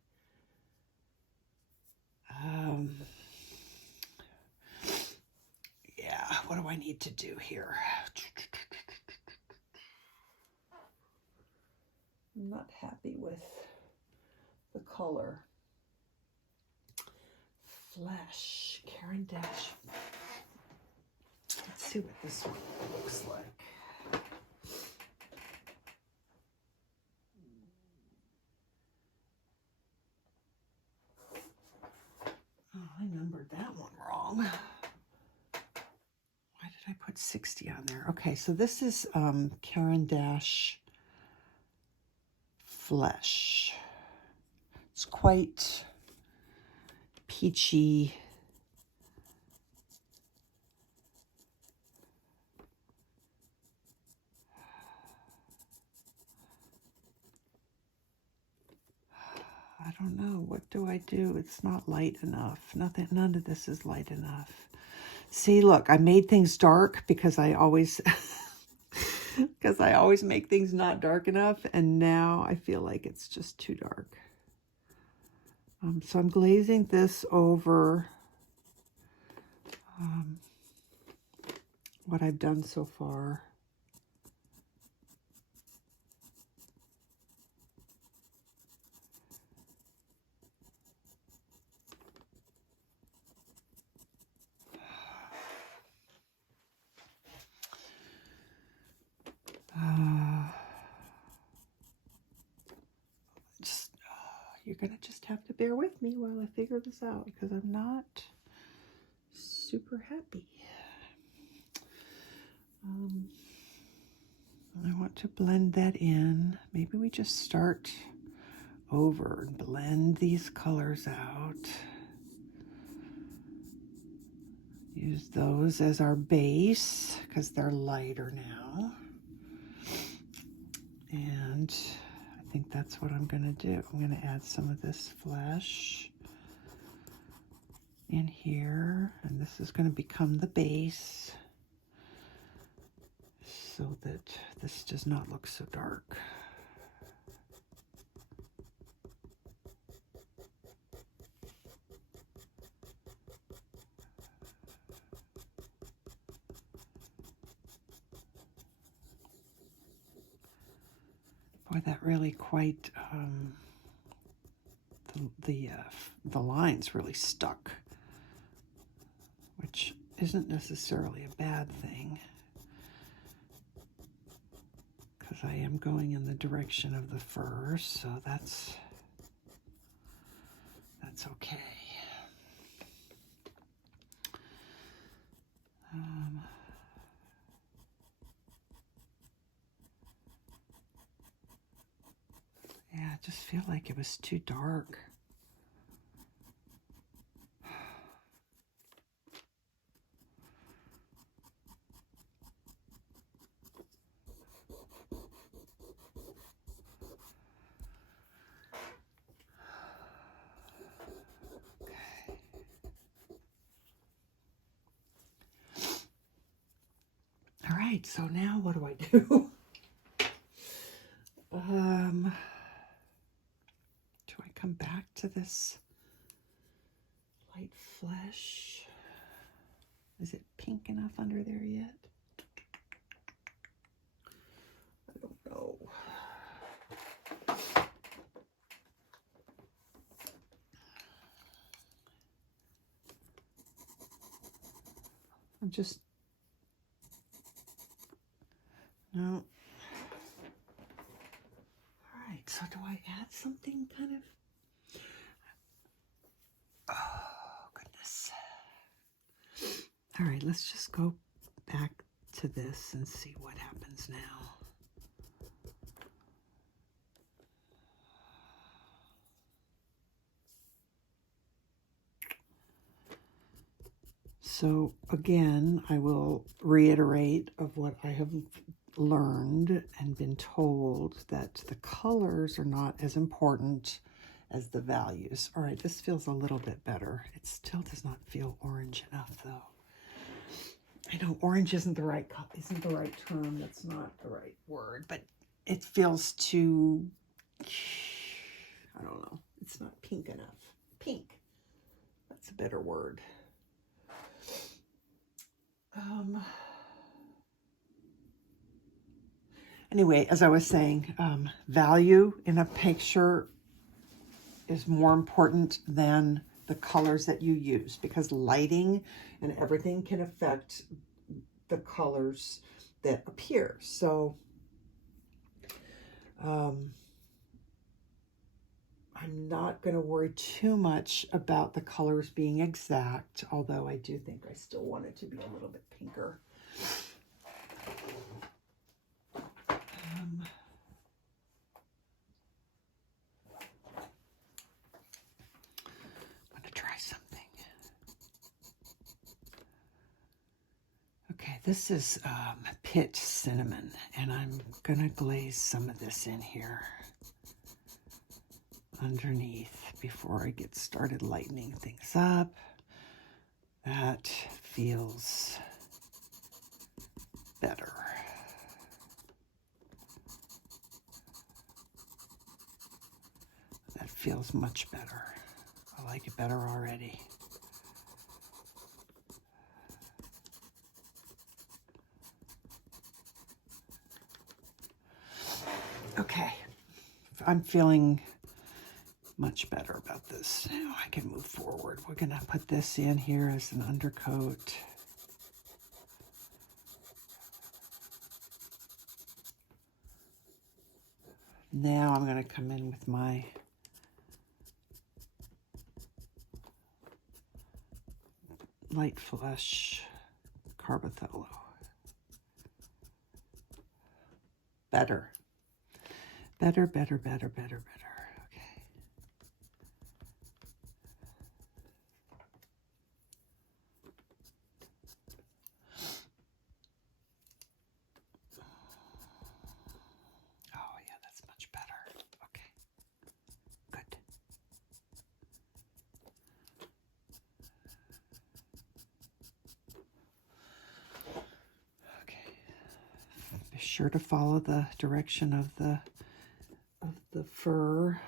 yeah, what do I need to do here? I'm not happy with the color. Flesh, Caran dAche. Let's see what this one looks like. Oh, I numbered that one wrong. Why did I put 60 on there? Okay, so this is Caran dAche Flesh. It's quite peachy. I don't know. What do I do? It's not light enough. None of this is light enough. See, look, I made things dark because I always make things not dark enough, and now I feel like it's just too dark. So I'm glazing this over what I've done so far. You're going to just have to bear with me while I figure this out because I'm not super happy. I want to blend that in. Maybe we just start over and blend these colors out. Use those as our base because they're lighter now. And I think that's what I'm going to do. I'm going to add some of this flesh in here, and this is going to become the base so that this does not look so dark. Boy, that really quite, the lines really stuck, which isn't necessarily a bad thing, because I am going in the direction of the fur, so that's okay. I just feel like it was too dark. All right, so now what do I do? Do I come back to this light flesh? Is it pink enough under there yet? I don't know. I'm just, no. All right, so do I add something kind of? Oh, goodness. All right, let's just go back to this and see what happens now. So again, I will reiterate of what I have learned and been told, that the colors are not as important as the values. All right, this feels a little bit better. It still does not feel orange enough though. I know orange isn't the right term. That's not the right word, but it feels too, I don't know. It's not pink enough. Pink. That's a better word. Anyway, as I was saying, value in a picture is more important than the colors that you use, because lighting and everything can affect the colors that appear. So I'm not going to worry too much about the colors being exact, although I do think I still want it to be a little bit pinker. I'm going to try something. Okay, this is Pitt cinnamon, and I'm going to glaze some of this in here underneath before I get started lightening things up. That feels better. That feels much better. I like it better already. Okay, I'm feeling much better about this. Now I can move forward. We're gonna put this in here as an undercoat. Now I'm gonna come in with my light flush Carbothello. Better. Better, better, better, better, better. Okay. Oh, yeah, that's much better. Okay. Good. Okay. Be sure to follow the direction of the fur.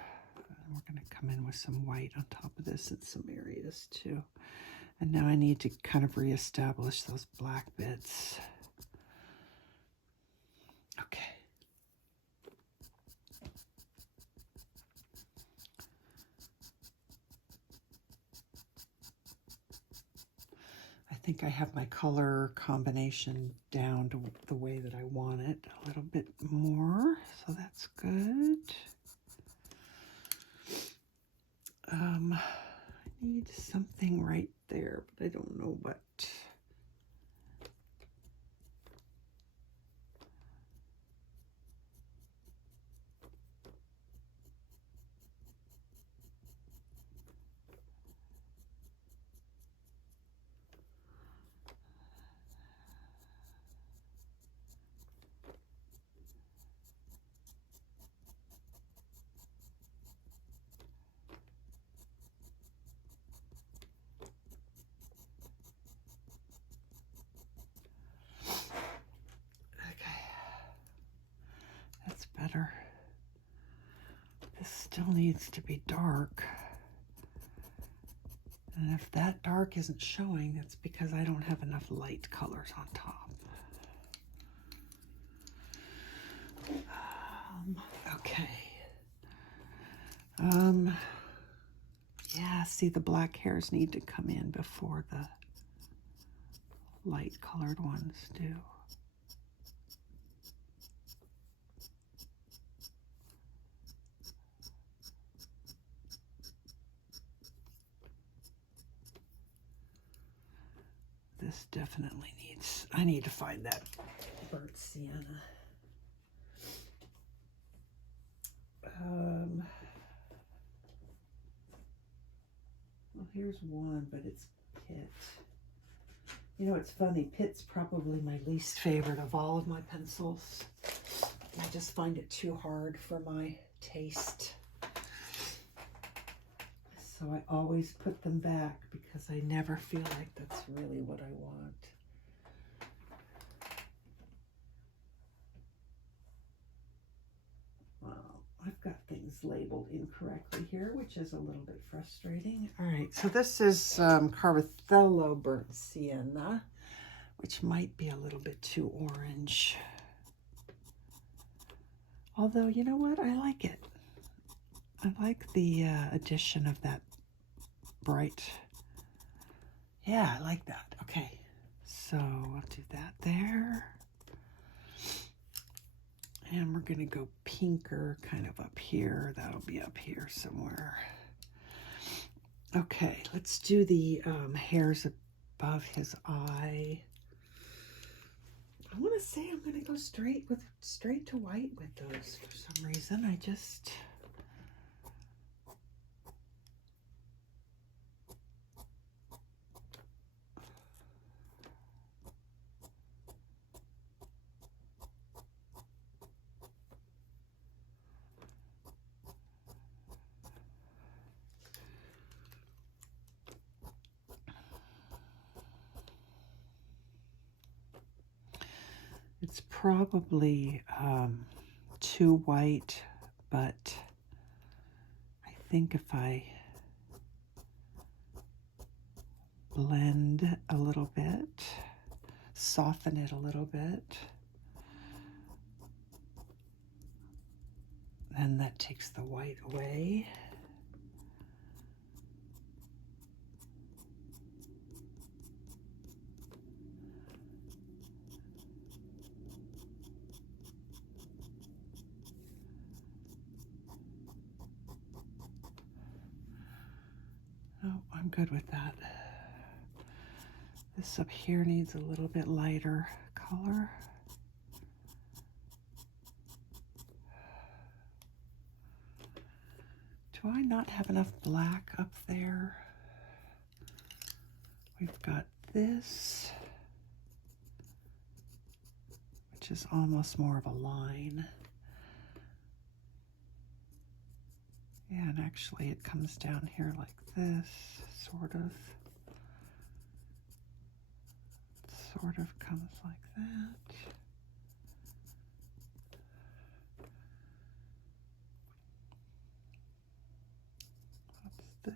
We're going to come in with some white on top of this in some areas too. And now I need to kind of reestablish those black bits. Okay. I think I have my color combination down to the way that I want it a little bit more, so that's good. I need something right there, but I don't know what. still needs to be dark. And if that dark isn't showing, it's because I don't have enough light colors on top. Okay. Yeah, see, the black hairs need to come in before the light colored ones do. This definitely needs, I need to find that burnt sienna. Well, here's one, but it's Pitt. You know, it's funny, Pitt's probably my least favorite of all of my pencils. I just find it too hard for my taste. So I always put them back because I never feel like that's really what I want. Well, I've got things labeled incorrectly here, which is a little bit frustrating. All right, so this is Carbothello Burnt Sienna, which might be a little bit too orange. Although, you know what? I like it. I like the addition of that bright. Yeah, I like that. Okay, so I'll do that there. And we're going to go pinker kind of up here. That'll be up here somewhere. Okay, let's do the hairs above his eye. I want to say I'm going to go straight to white with those for some reason. I just... It's probably too white, but I think if I blend a little bit, soften it a little bit, then that takes the white away. Oh, I'm good with that. This up here needs a little bit lighter color. Do I not have enough black up there? We've got this, which is almost more of a line. Yeah, and actually it comes down here like this, sort of comes like that. What's this?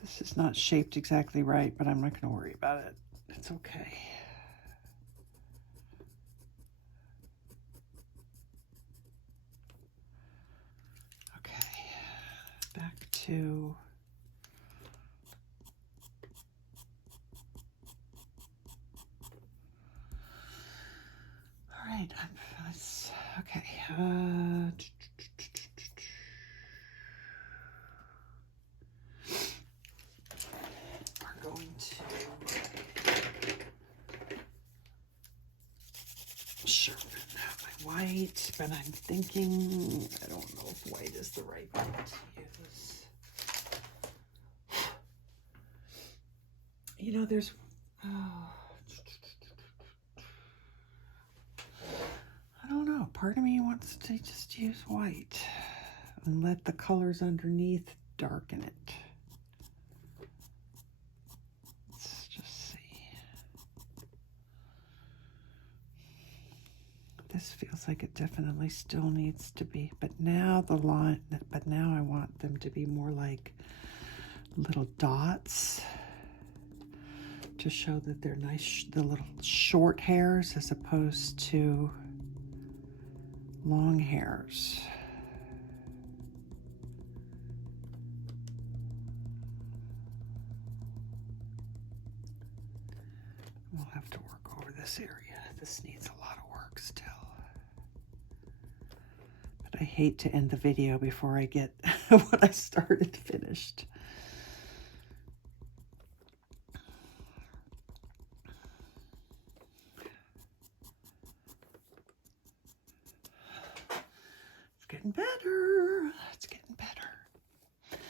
This is not shaped exactly right, but I'm not going to worry about it. It's okay. Back to all right. Okay. We're going to sharpen my white, but I'm thinking I don't know if white is the right thing to use. You know, there's I don't know, part of me wants to just use white and let the colors underneath darken it. Let's just see. This feels like it definitely still needs to be, but now the line, but now I want them to be more like little dots to show that they're nice, the little short hairs as opposed to long hairs. We'll have to work over this area. This needs a lot of work still. But I hate to end the video before I get what I started finished. It's getting better. It's getting better.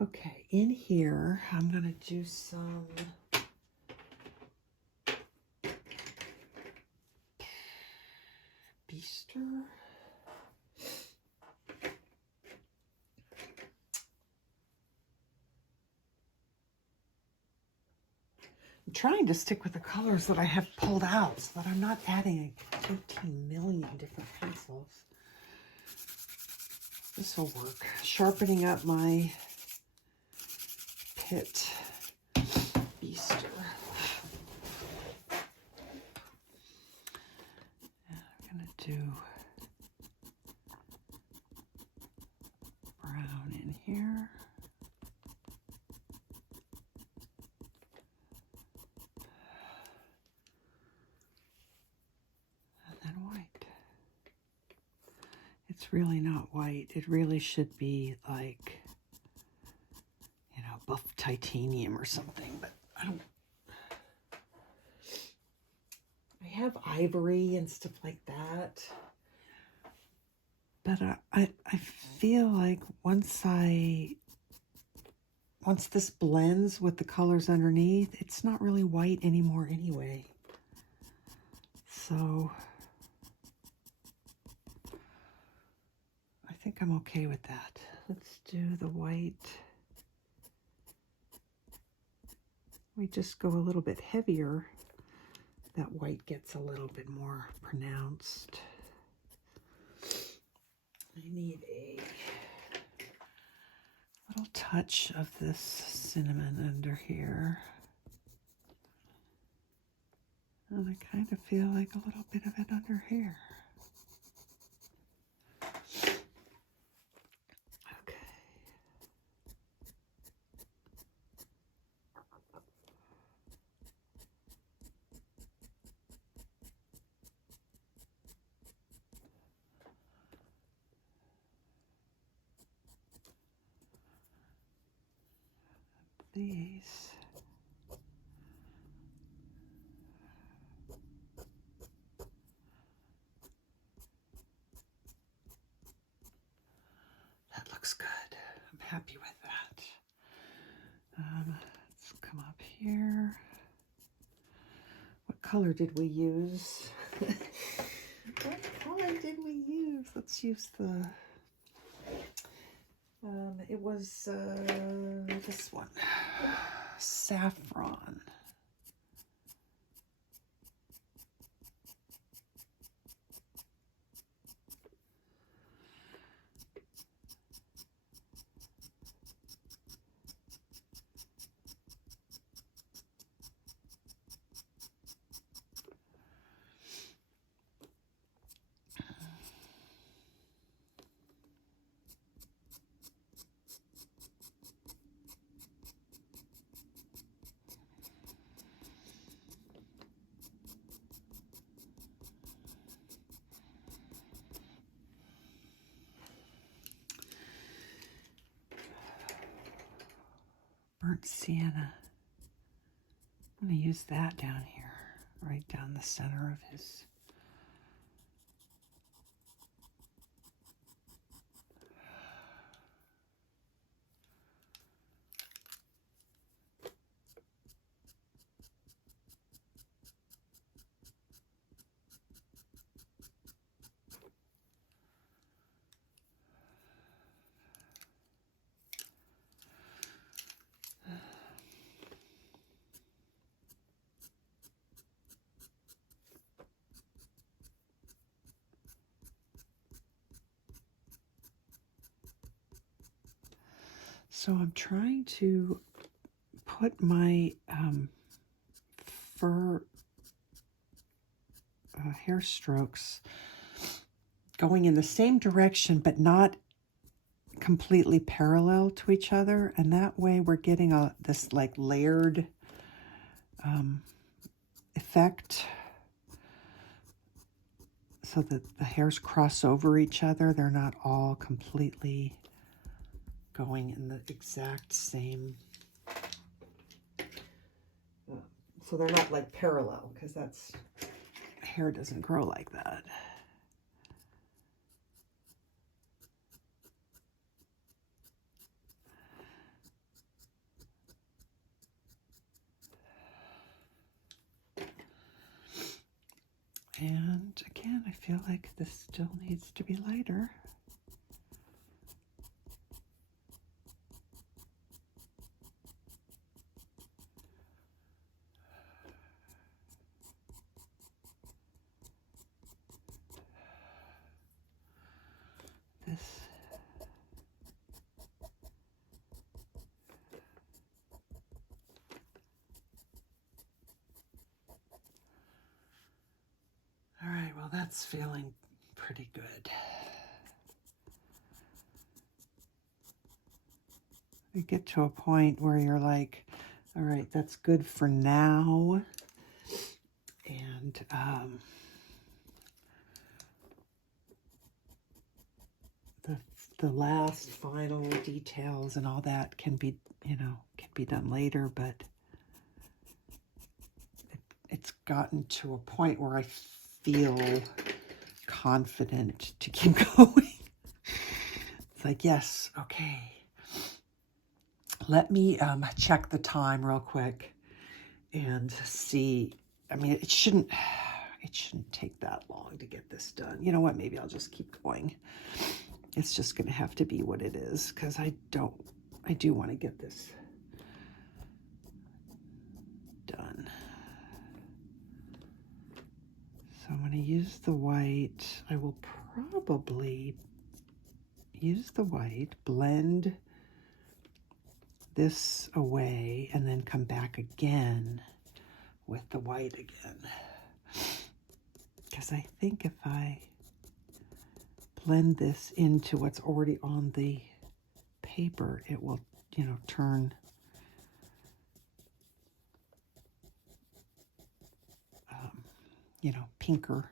Okay, in here, I'm going to do some Bistre. I'm trying to stick with the colors that I have pulled out so that I'm not adding 15 million different pencils. This will work. Sharpening up my Pitt Bistre. I'm going to do brown in here. And then white. It's really not white. It really should be like, you know, buff titanium or something, but I don't. I have ivory and stuff like that. But I feel like once this blends with the colors underneath, it's not really white anymore anyway. So I think I'm okay with that. Let's do the white. We just go a little bit heavier. That white gets a little bit more pronounced. I need a little touch of this cinnamon under here. And I kind of feel like a little bit of it under here. Okay. These. That looks good. I'm happy with that. Let's come up here. What color did we use? What color did we use? Let's use the it was this one, Saffron. Burnt Sienna. I'm going to use that down here, right down the center of his. So I'm trying to put my fur hair strokes going in the same direction, but not completely parallel to each other. And that way we're getting this like layered effect, so that the hairs cross over each other. They're not all completely going in the exact same, so they're not like parallel, because that's, hair doesn't grow like that. And again, I feel like this still needs to be lighter. This, all right, well, that's feeling pretty good. You get to a point where you're like, all right, that's good for now. And the last final details and all that can be, can be done later, but it's gotten to a point where I feel confident to keep going. It's like, yes, okay. Let me check the time real quick and see. I mean, it shouldn't take that long to get this done. You know what? Maybe I'll just keep going. It's just going to have to be what it is, because I do want to get this done. So I'm going to use the white. I will probably use the white, blend this away, and then come back again with the white again. Because I think if I blend this into what's already on the paper, it will, turn pinker,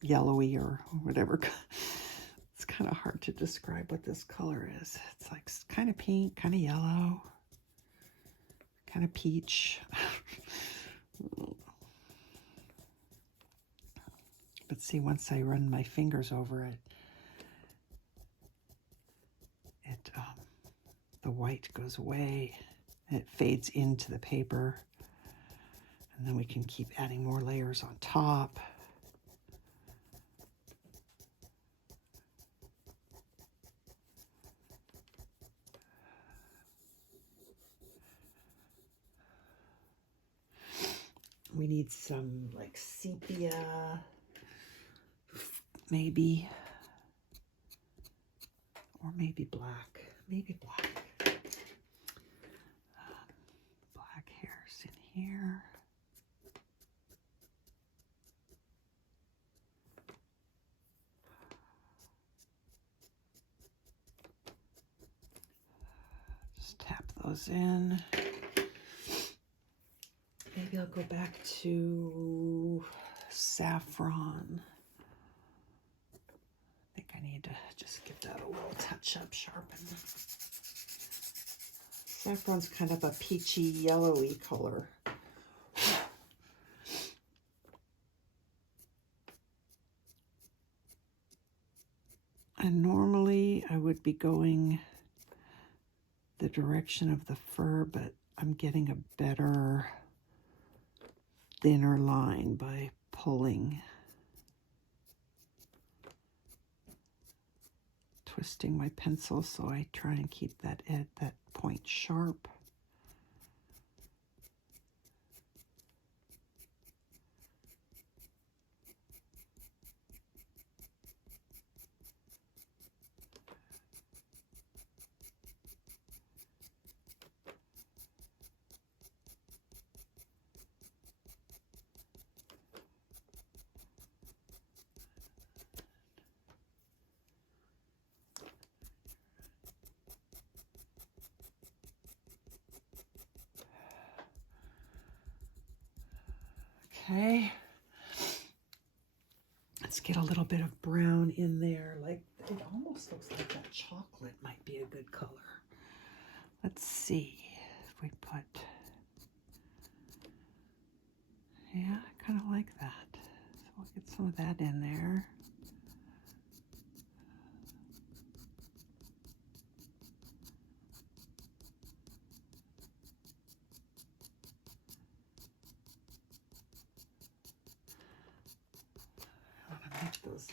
yellowy, or whatever. It's kind of hard to describe what this color is. It's like kind of pink, kind of yellow, kind of peach. But see, once I run my fingers over it, the white goes away, and it fades into the paper, and then we can keep adding more layers on top. We need some like sepia, maybe, or maybe black, black hairs in here. Just tap those in. Maybe I'll go back to saffron. I think I need to just give that a little touch up, sharpen. Saffron's kind of a peachy, yellowy color. And normally I would be going the direction of the fur, but I'm getting a better, thinner line by pulling, twisting my pencil, so I try and keep that point sharp. Okay. Let's get a little bit of brown in there. Like, it almost looks like that chocolate might be a good color. Let's see if we put, yeah, I kind of like that. So we'll get some of that in there. I want to make those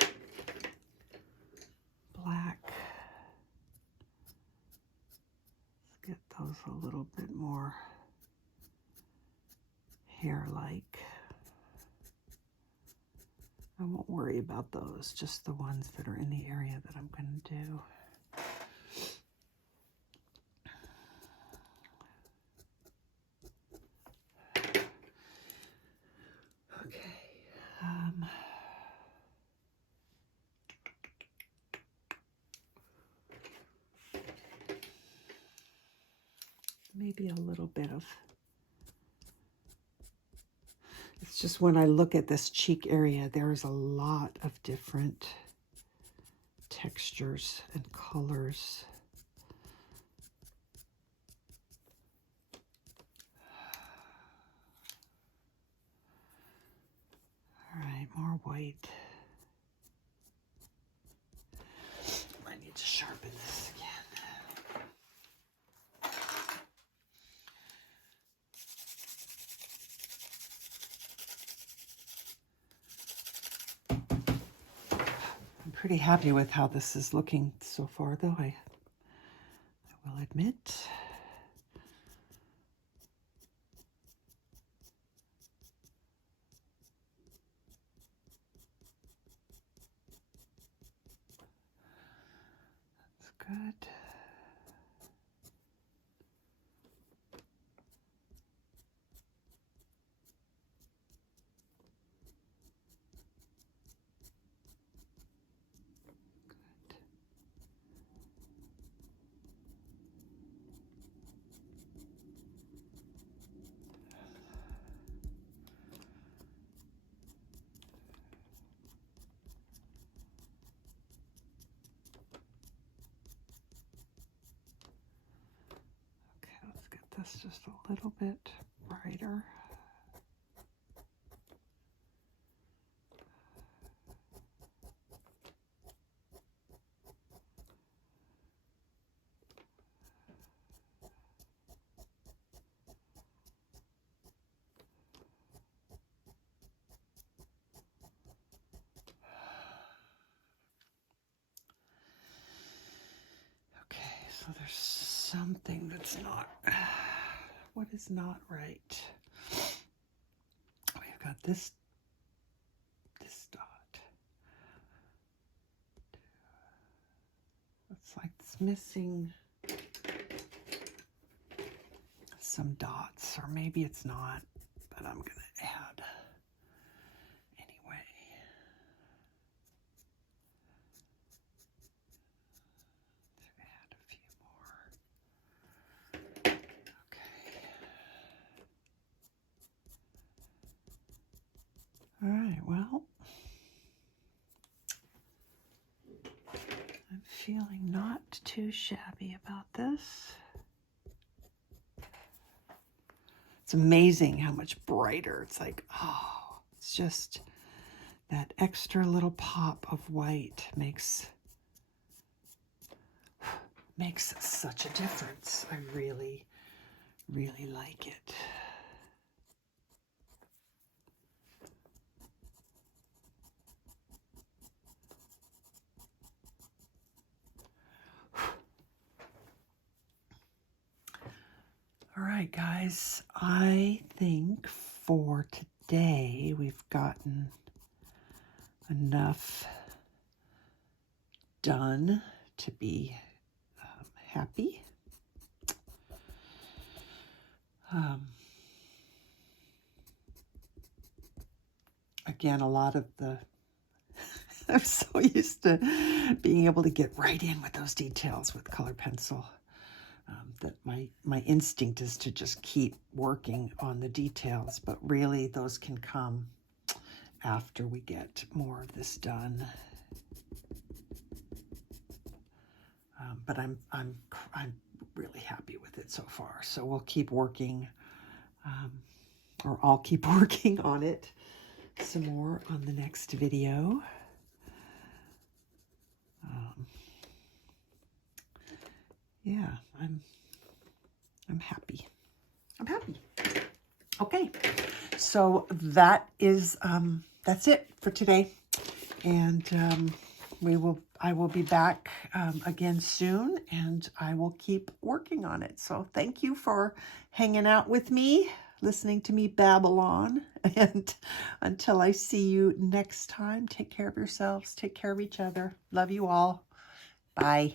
black. Let's get those a little bit more hair-like. I won't worry about those, just the ones that are in the area that I'm going to do. Okay. Maybe a little bit of, it's just when I look at this cheek area, there's a lot of different textures and colors. All right, more white. I need to sharpen this again. I'm pretty happy with how this is looking so far, though, I will admit. That's good. This just a little bit brighter. Okay, so there's something that's not, what is not right? We've got this dot. It's like it's missing some dots, or maybe it's not, but I'm gonna add anyway. Let's add a few more. Okay. All right, well, I'm feeling not too shabby about this. It's amazing how much brighter. It's like, oh, it's just that extra little pop of white makes such a difference. I really, really like it. All right, guys, I think for today we've gotten enough done to be happy. Again, a lot of the, I'm so used to being able to get right in with those details with color pencil. that my instinct is to just keep working on the details, but really those can come after we get more of this done. But I'm really happy with it so far. So we'll keep working, or I'll keep working on it some more on the next video. Yeah, I'm happy. I'm happy. Okay, so that is that's it for today, and I will be back again soon, and I will keep working on it. So thank you for hanging out with me, listening to me babble on, and until I see you next time, take care of yourselves, take care of each other. Love you all. Bye.